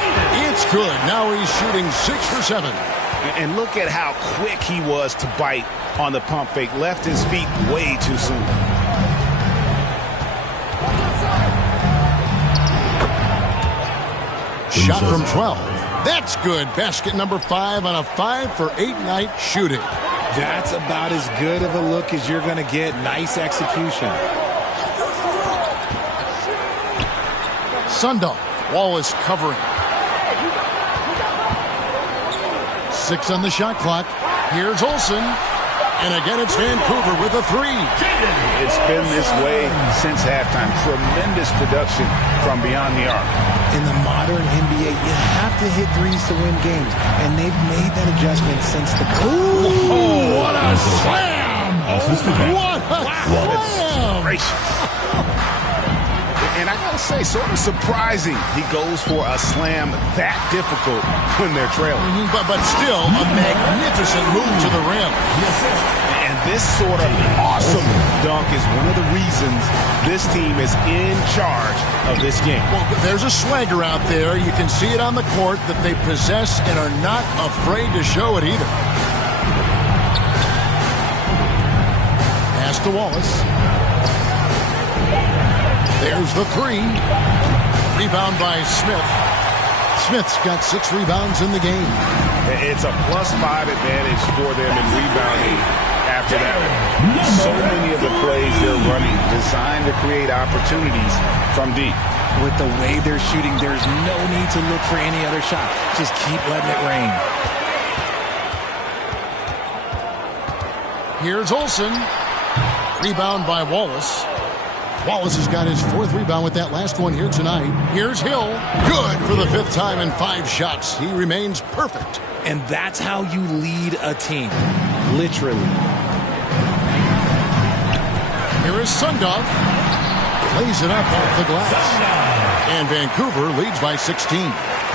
It's good. Now he's shooting 6 for 7. And look at how quick he was to bite on the pump fake. Left his feet way too soon. Shot from 12. That's good. Basket number 5 on a 5 for 8 night shooting. That's about as good of a look as you're going to get. Nice execution. Sundov. Wallace covering. 6 on the shot clock. Here's Olsen. And again, it's Vancouver with a 3. It's been this way since halftime. Tremendous production from beyond the arc. In the modern NBA, you have to hit threes to win games. And they've made that adjustment since the... Oh, what a slam! What a slam! Gracious. And I gotta say, sort of surprising he goes for a slam that difficult when they're trailing. But still, a magnificent move to the rim. And this sort of awesome dunk is one of the reasons this team is in charge of this game. Well, there's a swagger out there. You can see it on the court that they possess and are not afraid to show it either. Pass to Wallace. There's the 3. Rebound by Smith. Smith's got 6 rebounds in the game. It's a +5 advantage for them in rebounding after that. So many of the plays they're running designed to create opportunities from deep. With the way they're shooting, there's no need to look for any other shot. Just keep letting it rain. Here's Olsen. Rebound by Wallace. Wallace has got his 4th rebound with that last one here tonight. Here's Hill. Good for the 5th time in 5 shots. He remains perfect. And that's how you lead a team. Literally. Here is Sundov. Plays it up off the glass. And Vancouver leads by 16.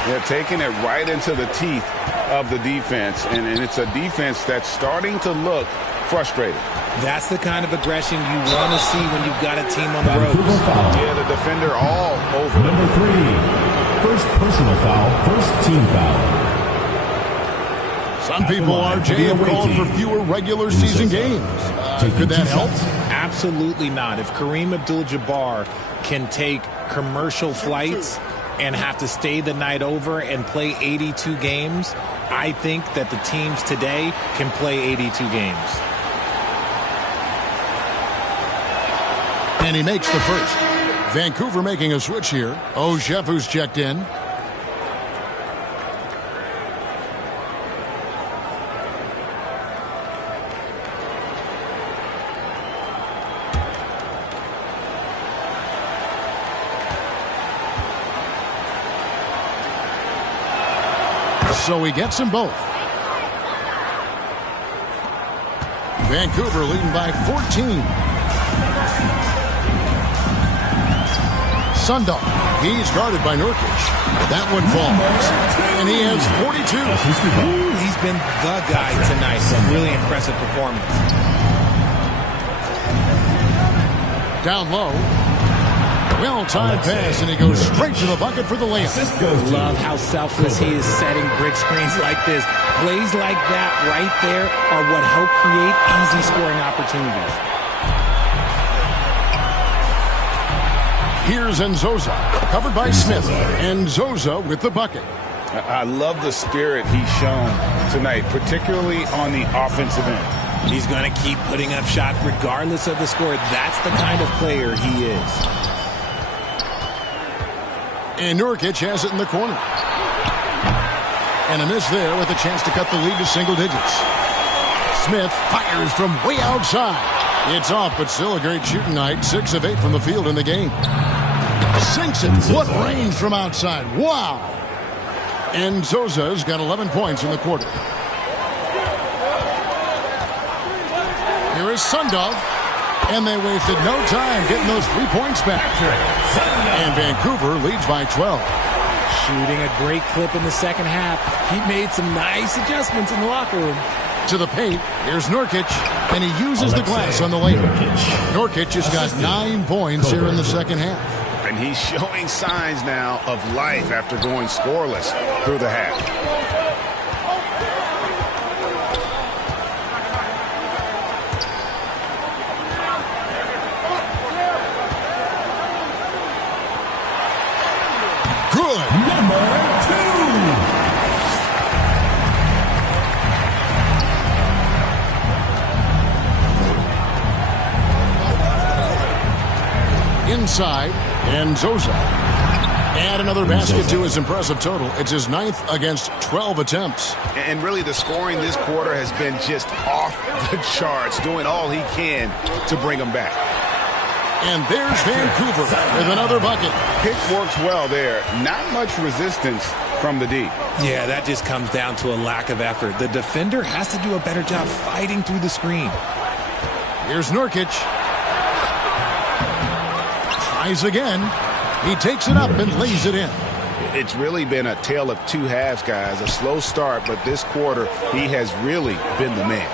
They're taking it right into the teeth of the defense. And it's a defense that's starting to look frustrated. That's the kind of aggression you want to see when you've got a team on the ropes. Yeah, the defender all over. Number 3, first personal foul, first team foul. Some people, RJ, have called for fewer regular season games. Could that help? Absolutely not. If Kareem Abdul-Jabbar can take commercial flights and have to stay the night over and play 82 games, I think that the teams today can play 82 games. And he makes the first. Vancouver making a switch here. Ojefu's checked in. So he gets them both. Vancouver leading by 14. Sundog, he's guarded by Nurkic. That one falls, and he has 42. He's been the guy tonight. Some really impressive performance. Down low. Well-timed pass, and he goes straight to the bucket for the layup. Love how selfless he is setting brick screens like this. Plays like that right there are what help create easy scoring opportunities. Here's Nzosa, covered by Smith. And Nzosa with the bucket. I love the spirit he's shown tonight, particularly on the offensive end. He's going to keep putting up shots regardless of the score. That's the kind of player he is. And Nurkic has it in the corner. And a miss there with a chance to cut the lead to single digits. Smith fires from way outside. It's off, but still a great shooting night. 6 of 8 from the field in the game. Sinks it. What range from outside. Wow. And Nzosa's got 11 points in the quarter. Here is Sundog. And they wasted no time getting those 3 points back. And Vancouver leads by 12. Shooting a great clip in the second half. He made some nice adjustments in the locker room. To the paint, here's Nurkic, and he uses the glass on the layup. Nurkic has got 9 points here in the second half. And he's showing signs now of life after going scoreless through the half. Inside, and Nzosa. Add another basket to his impressive total. It's his 9th against 12 attempts. And really the scoring this quarter has been just off the charts, doing all he can to bring them back. And there's Vancouver with another bucket. Pick works well there. Not much resistance from the D. Yeah, that just comes down to a lack of effort. The defender has to do a better job fighting through the screen. Here's Nurkic. Tries again. He takes it up and lays it in. It's really been a tale of two halves, guys. A slow start, but this quarter, he has really been the man.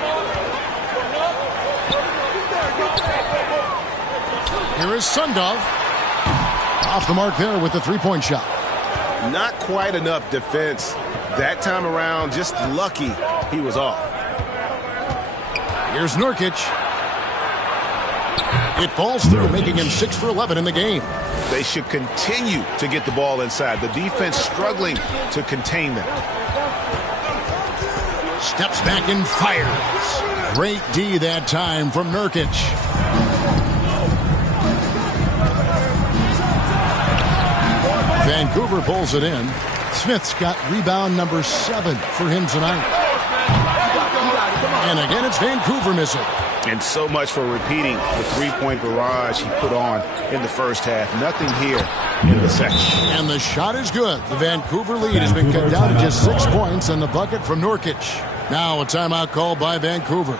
Here is Sundog. Off the mark there with the three-point shot. Not quite enough defense that time around. Just lucky he was off. Here's Nurkic. It falls through, making him 6 for 11 in the game. They should continue to get the ball inside. The defense struggling to contain them. Steps back and fires. Great D that time from Nurkic. Vancouver pulls it in. Smith's got rebound number 7 for him tonight. And again, it's Vancouver missing. And so much for repeating the three-point barrage he put on in the first half. Nothing here in the second. And the shot is good. The Vancouver lead has been cut down to just 6 points and the bucket from Nurkic. Now a timeout called by Vancouver.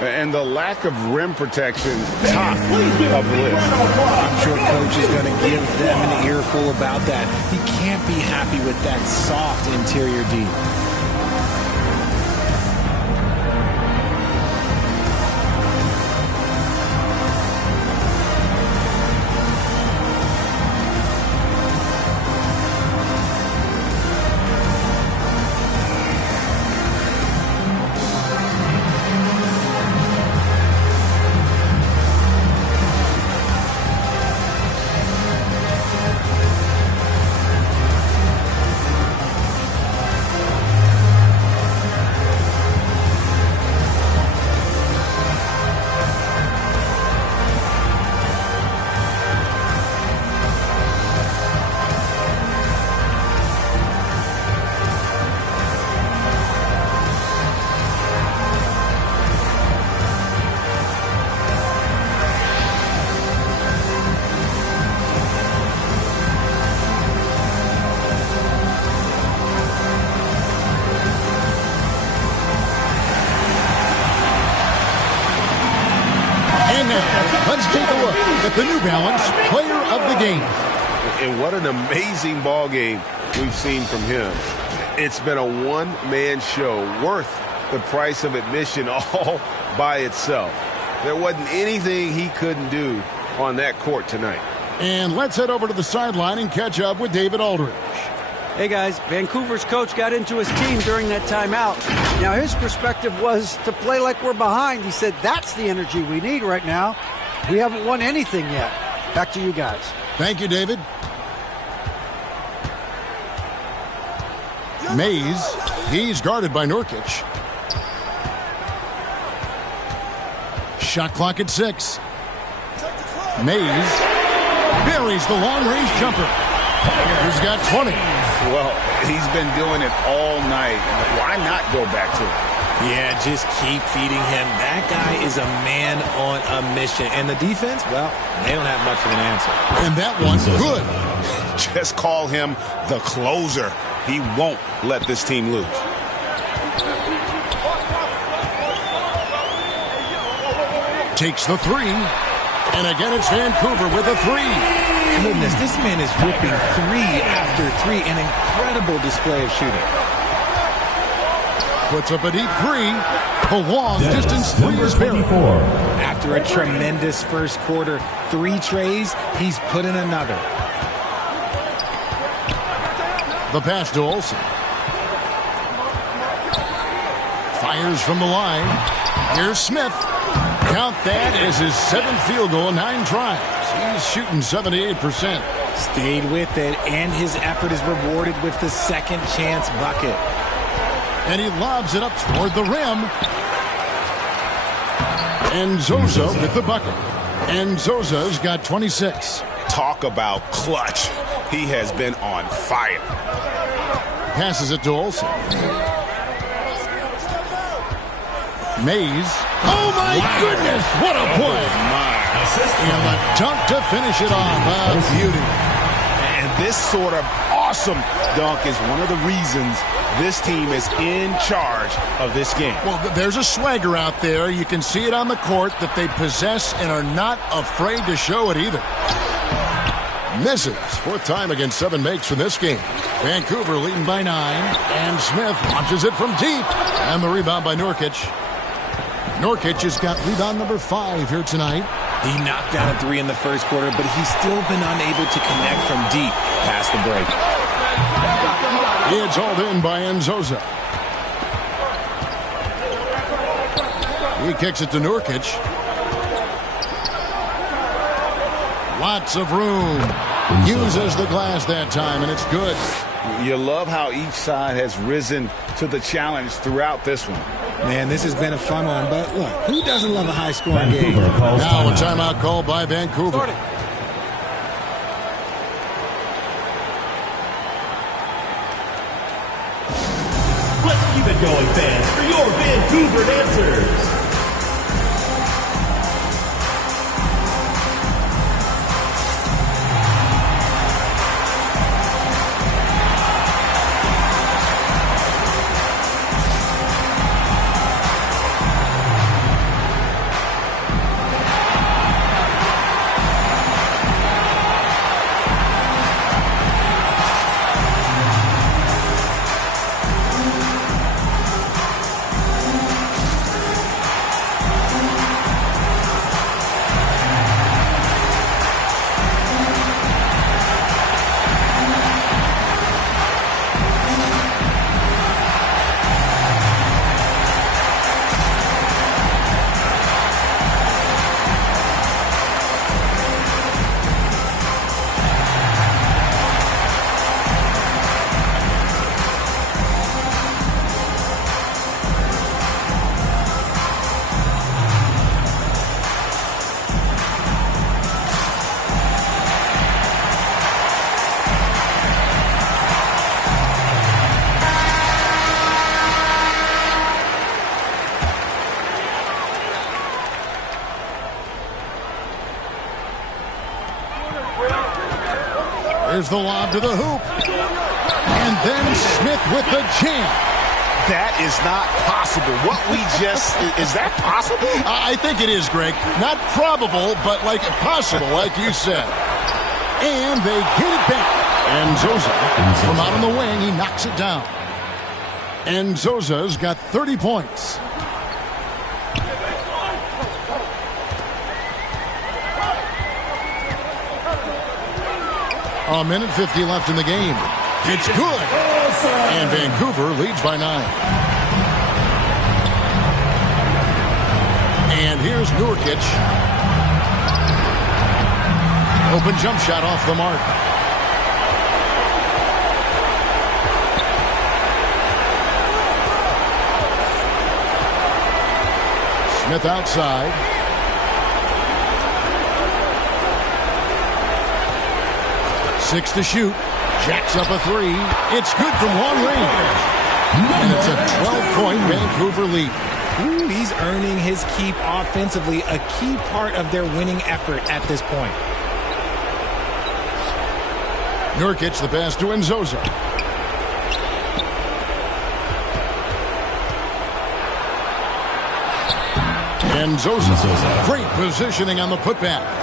And the lack of rim protection, top of the list. I'm sure coach is going to give them an earful about that. He can't be happy with that soft interior D. now, let's take a look at the New Balance Player of the Game. And what an amazing ball game we've seen from him. It's been a one-man show worth the price of admission all by itself. There wasn't anything he couldn't do on that court tonight. And let's head over to the sideline and catch up with David Aldridge. Hey guys, Vancouver's coach got into his team during that timeout. Now his perspective was to play like we're behind. He said that's the energy we need right now. We haven't won anything yet. Back to you guys. Thank you, David. Mays, he's guarded by Nurkic. Shot clock at 6. Mays buries the long-range jumper. He's got 20. Well, he's been doing it all night. Why not go back to it? Yeah, just keep feeding him. That guy is a man on a mission. And the defense, well, they don't have much of an answer. And that one's good. Just call him the closer. He won't let this team lose. Takes the 3. And again, it's Vancouver with a 3. Goodness, this man is ripping 3 after 3. An incredible display of shooting. Puts up a deep 3. The long distance 3 is buried. After a tremendous first quarter, 3 trays, he's put in another. The pass to Olsen. Fires from the line. Here's Smith. Count that as his 7th field goal, 9 tries. He's shooting 78%. Stayed with it, and his effort is rewarded with the second chance bucket. And he lobs it up toward the rim. And Zoza with the bucket. And Zoza's got 26. Talk about clutch. He has been on fire. Passes it to Olsen. Mays. Oh, my goodness. What a play. And the dunk to finish it off. Beauty. And this sort of awesome dunk is one of the reasons this team is in charge of this game. Well, there's a swagger out there. You can see it on the court that they possess and are not afraid to show it either. Misses. 4th time against 7 makes for this game. Vancouver leading by 9. And Smith launches it from deep. And the rebound by Nurkic. Nurkic has got rebound number 5 here tonight. He knocked down a 3 in the first quarter, but he's still been unable to connect from deep past the break. It's hauled in by Nzoza. He kicks it to Nurkic. Lots of room. Uses the glass that time, and it's good. You love how each side has risen to the challenge throughout this one. Man, this has been a fun one, but look, who doesn't love a high-scoring game? Now a timeout called by Vancouver. Let's keep it going, fans, for your Vancouver dancers. Here's the lob to the hoop. And then Smith with the jam. That is not possible. What we just, is that possible? I think it is, Greg. Not probable, but like possible, like you said. And they get it back. And Zoza, from out on the wing, he knocks it down. And Zoza's got 30 points. A minute 50 left in the game. It's good. And Vancouver leads by 9. And here's Nurkic. Open jump shot off the mark. Smith outside. Six to shoot. Jacks up a three. It's good from long range. And it's a 12-point Vancouver lead. Ooh, he's earning his keep offensively, a key part of their winning effort at this point. Nurkic, the pass to Nzoza. Nzoza, great positioning on the putback.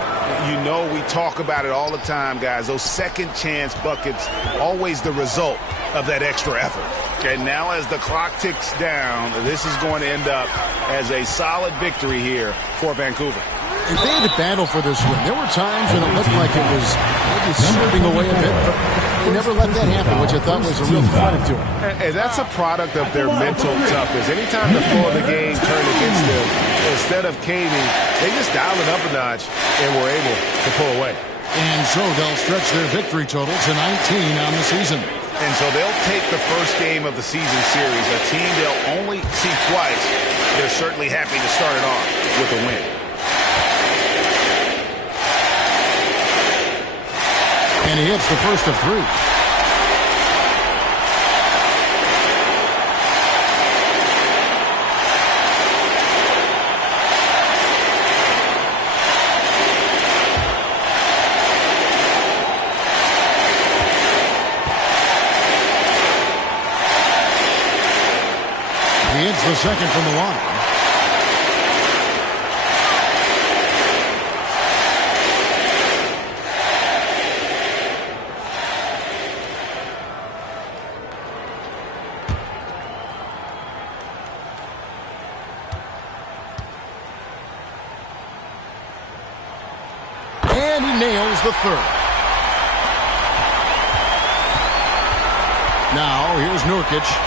You know, we talk about it all the time, guys. Those second chance buckets, always the result of that extra effort. And now as the clock ticks down, this is going to end up as a solid victory here for Vancouver. They had to battle for this win. There were times when it looked like it was maybe slipping away a bit, but they never let that happen, which I thought was a real credit to them. And that's a product of their mental toughness. Anytime the flow of the game turned against them, instead of caving, they just dialed it up a notch and were able to pull away. And so they'll stretch their victory total to 19 on the season. And so they'll take the first game of the season series, a team they'll only see twice. They're certainly happy to start it off with a win. And he hits the first of three. He hits the second from the line. And he nails the third. Now, here's Nurkic.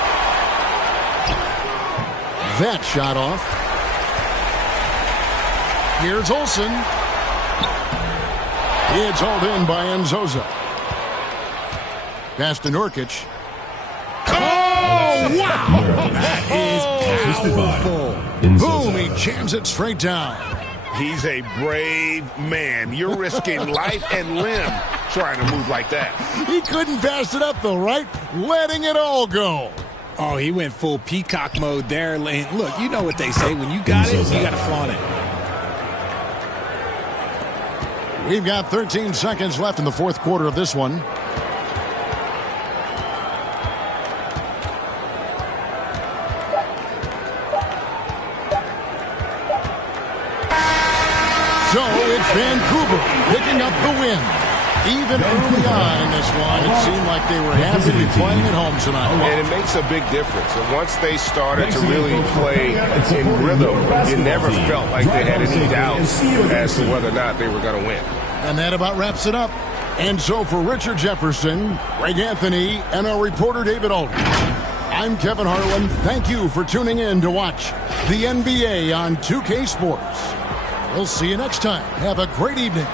That shot off. Here's Olsen. It's hauled in by Nzoza. Pass to Nurkic. Oh, wow! That is powerful. Boom, he jams it straight down. He's a brave man. You're risking life and limb trying to move like that. He couldn't pass it up, though, right? Letting it all go. Oh, he went full peacock mode there. Look, you know what they say. When you got it, you got to flaunt it. We've got 13 seconds left in the fourth quarter of this one. So it's Vancouver picking up the win. Even early on in this one, it seemed like they were happy to be playing at home tonight. And it makes a big difference. And once they started to really play in rhythm, you never felt like they had any doubts as to whether or not they were going to win. And that about wraps it up. And so for Richard Jefferson, Greg Anthony, and our reporter David Aldridge, I'm Kevin Harlan. Thank you for tuning in to watch the NBA on 2K Sports. We'll see you next time. Have a great evening.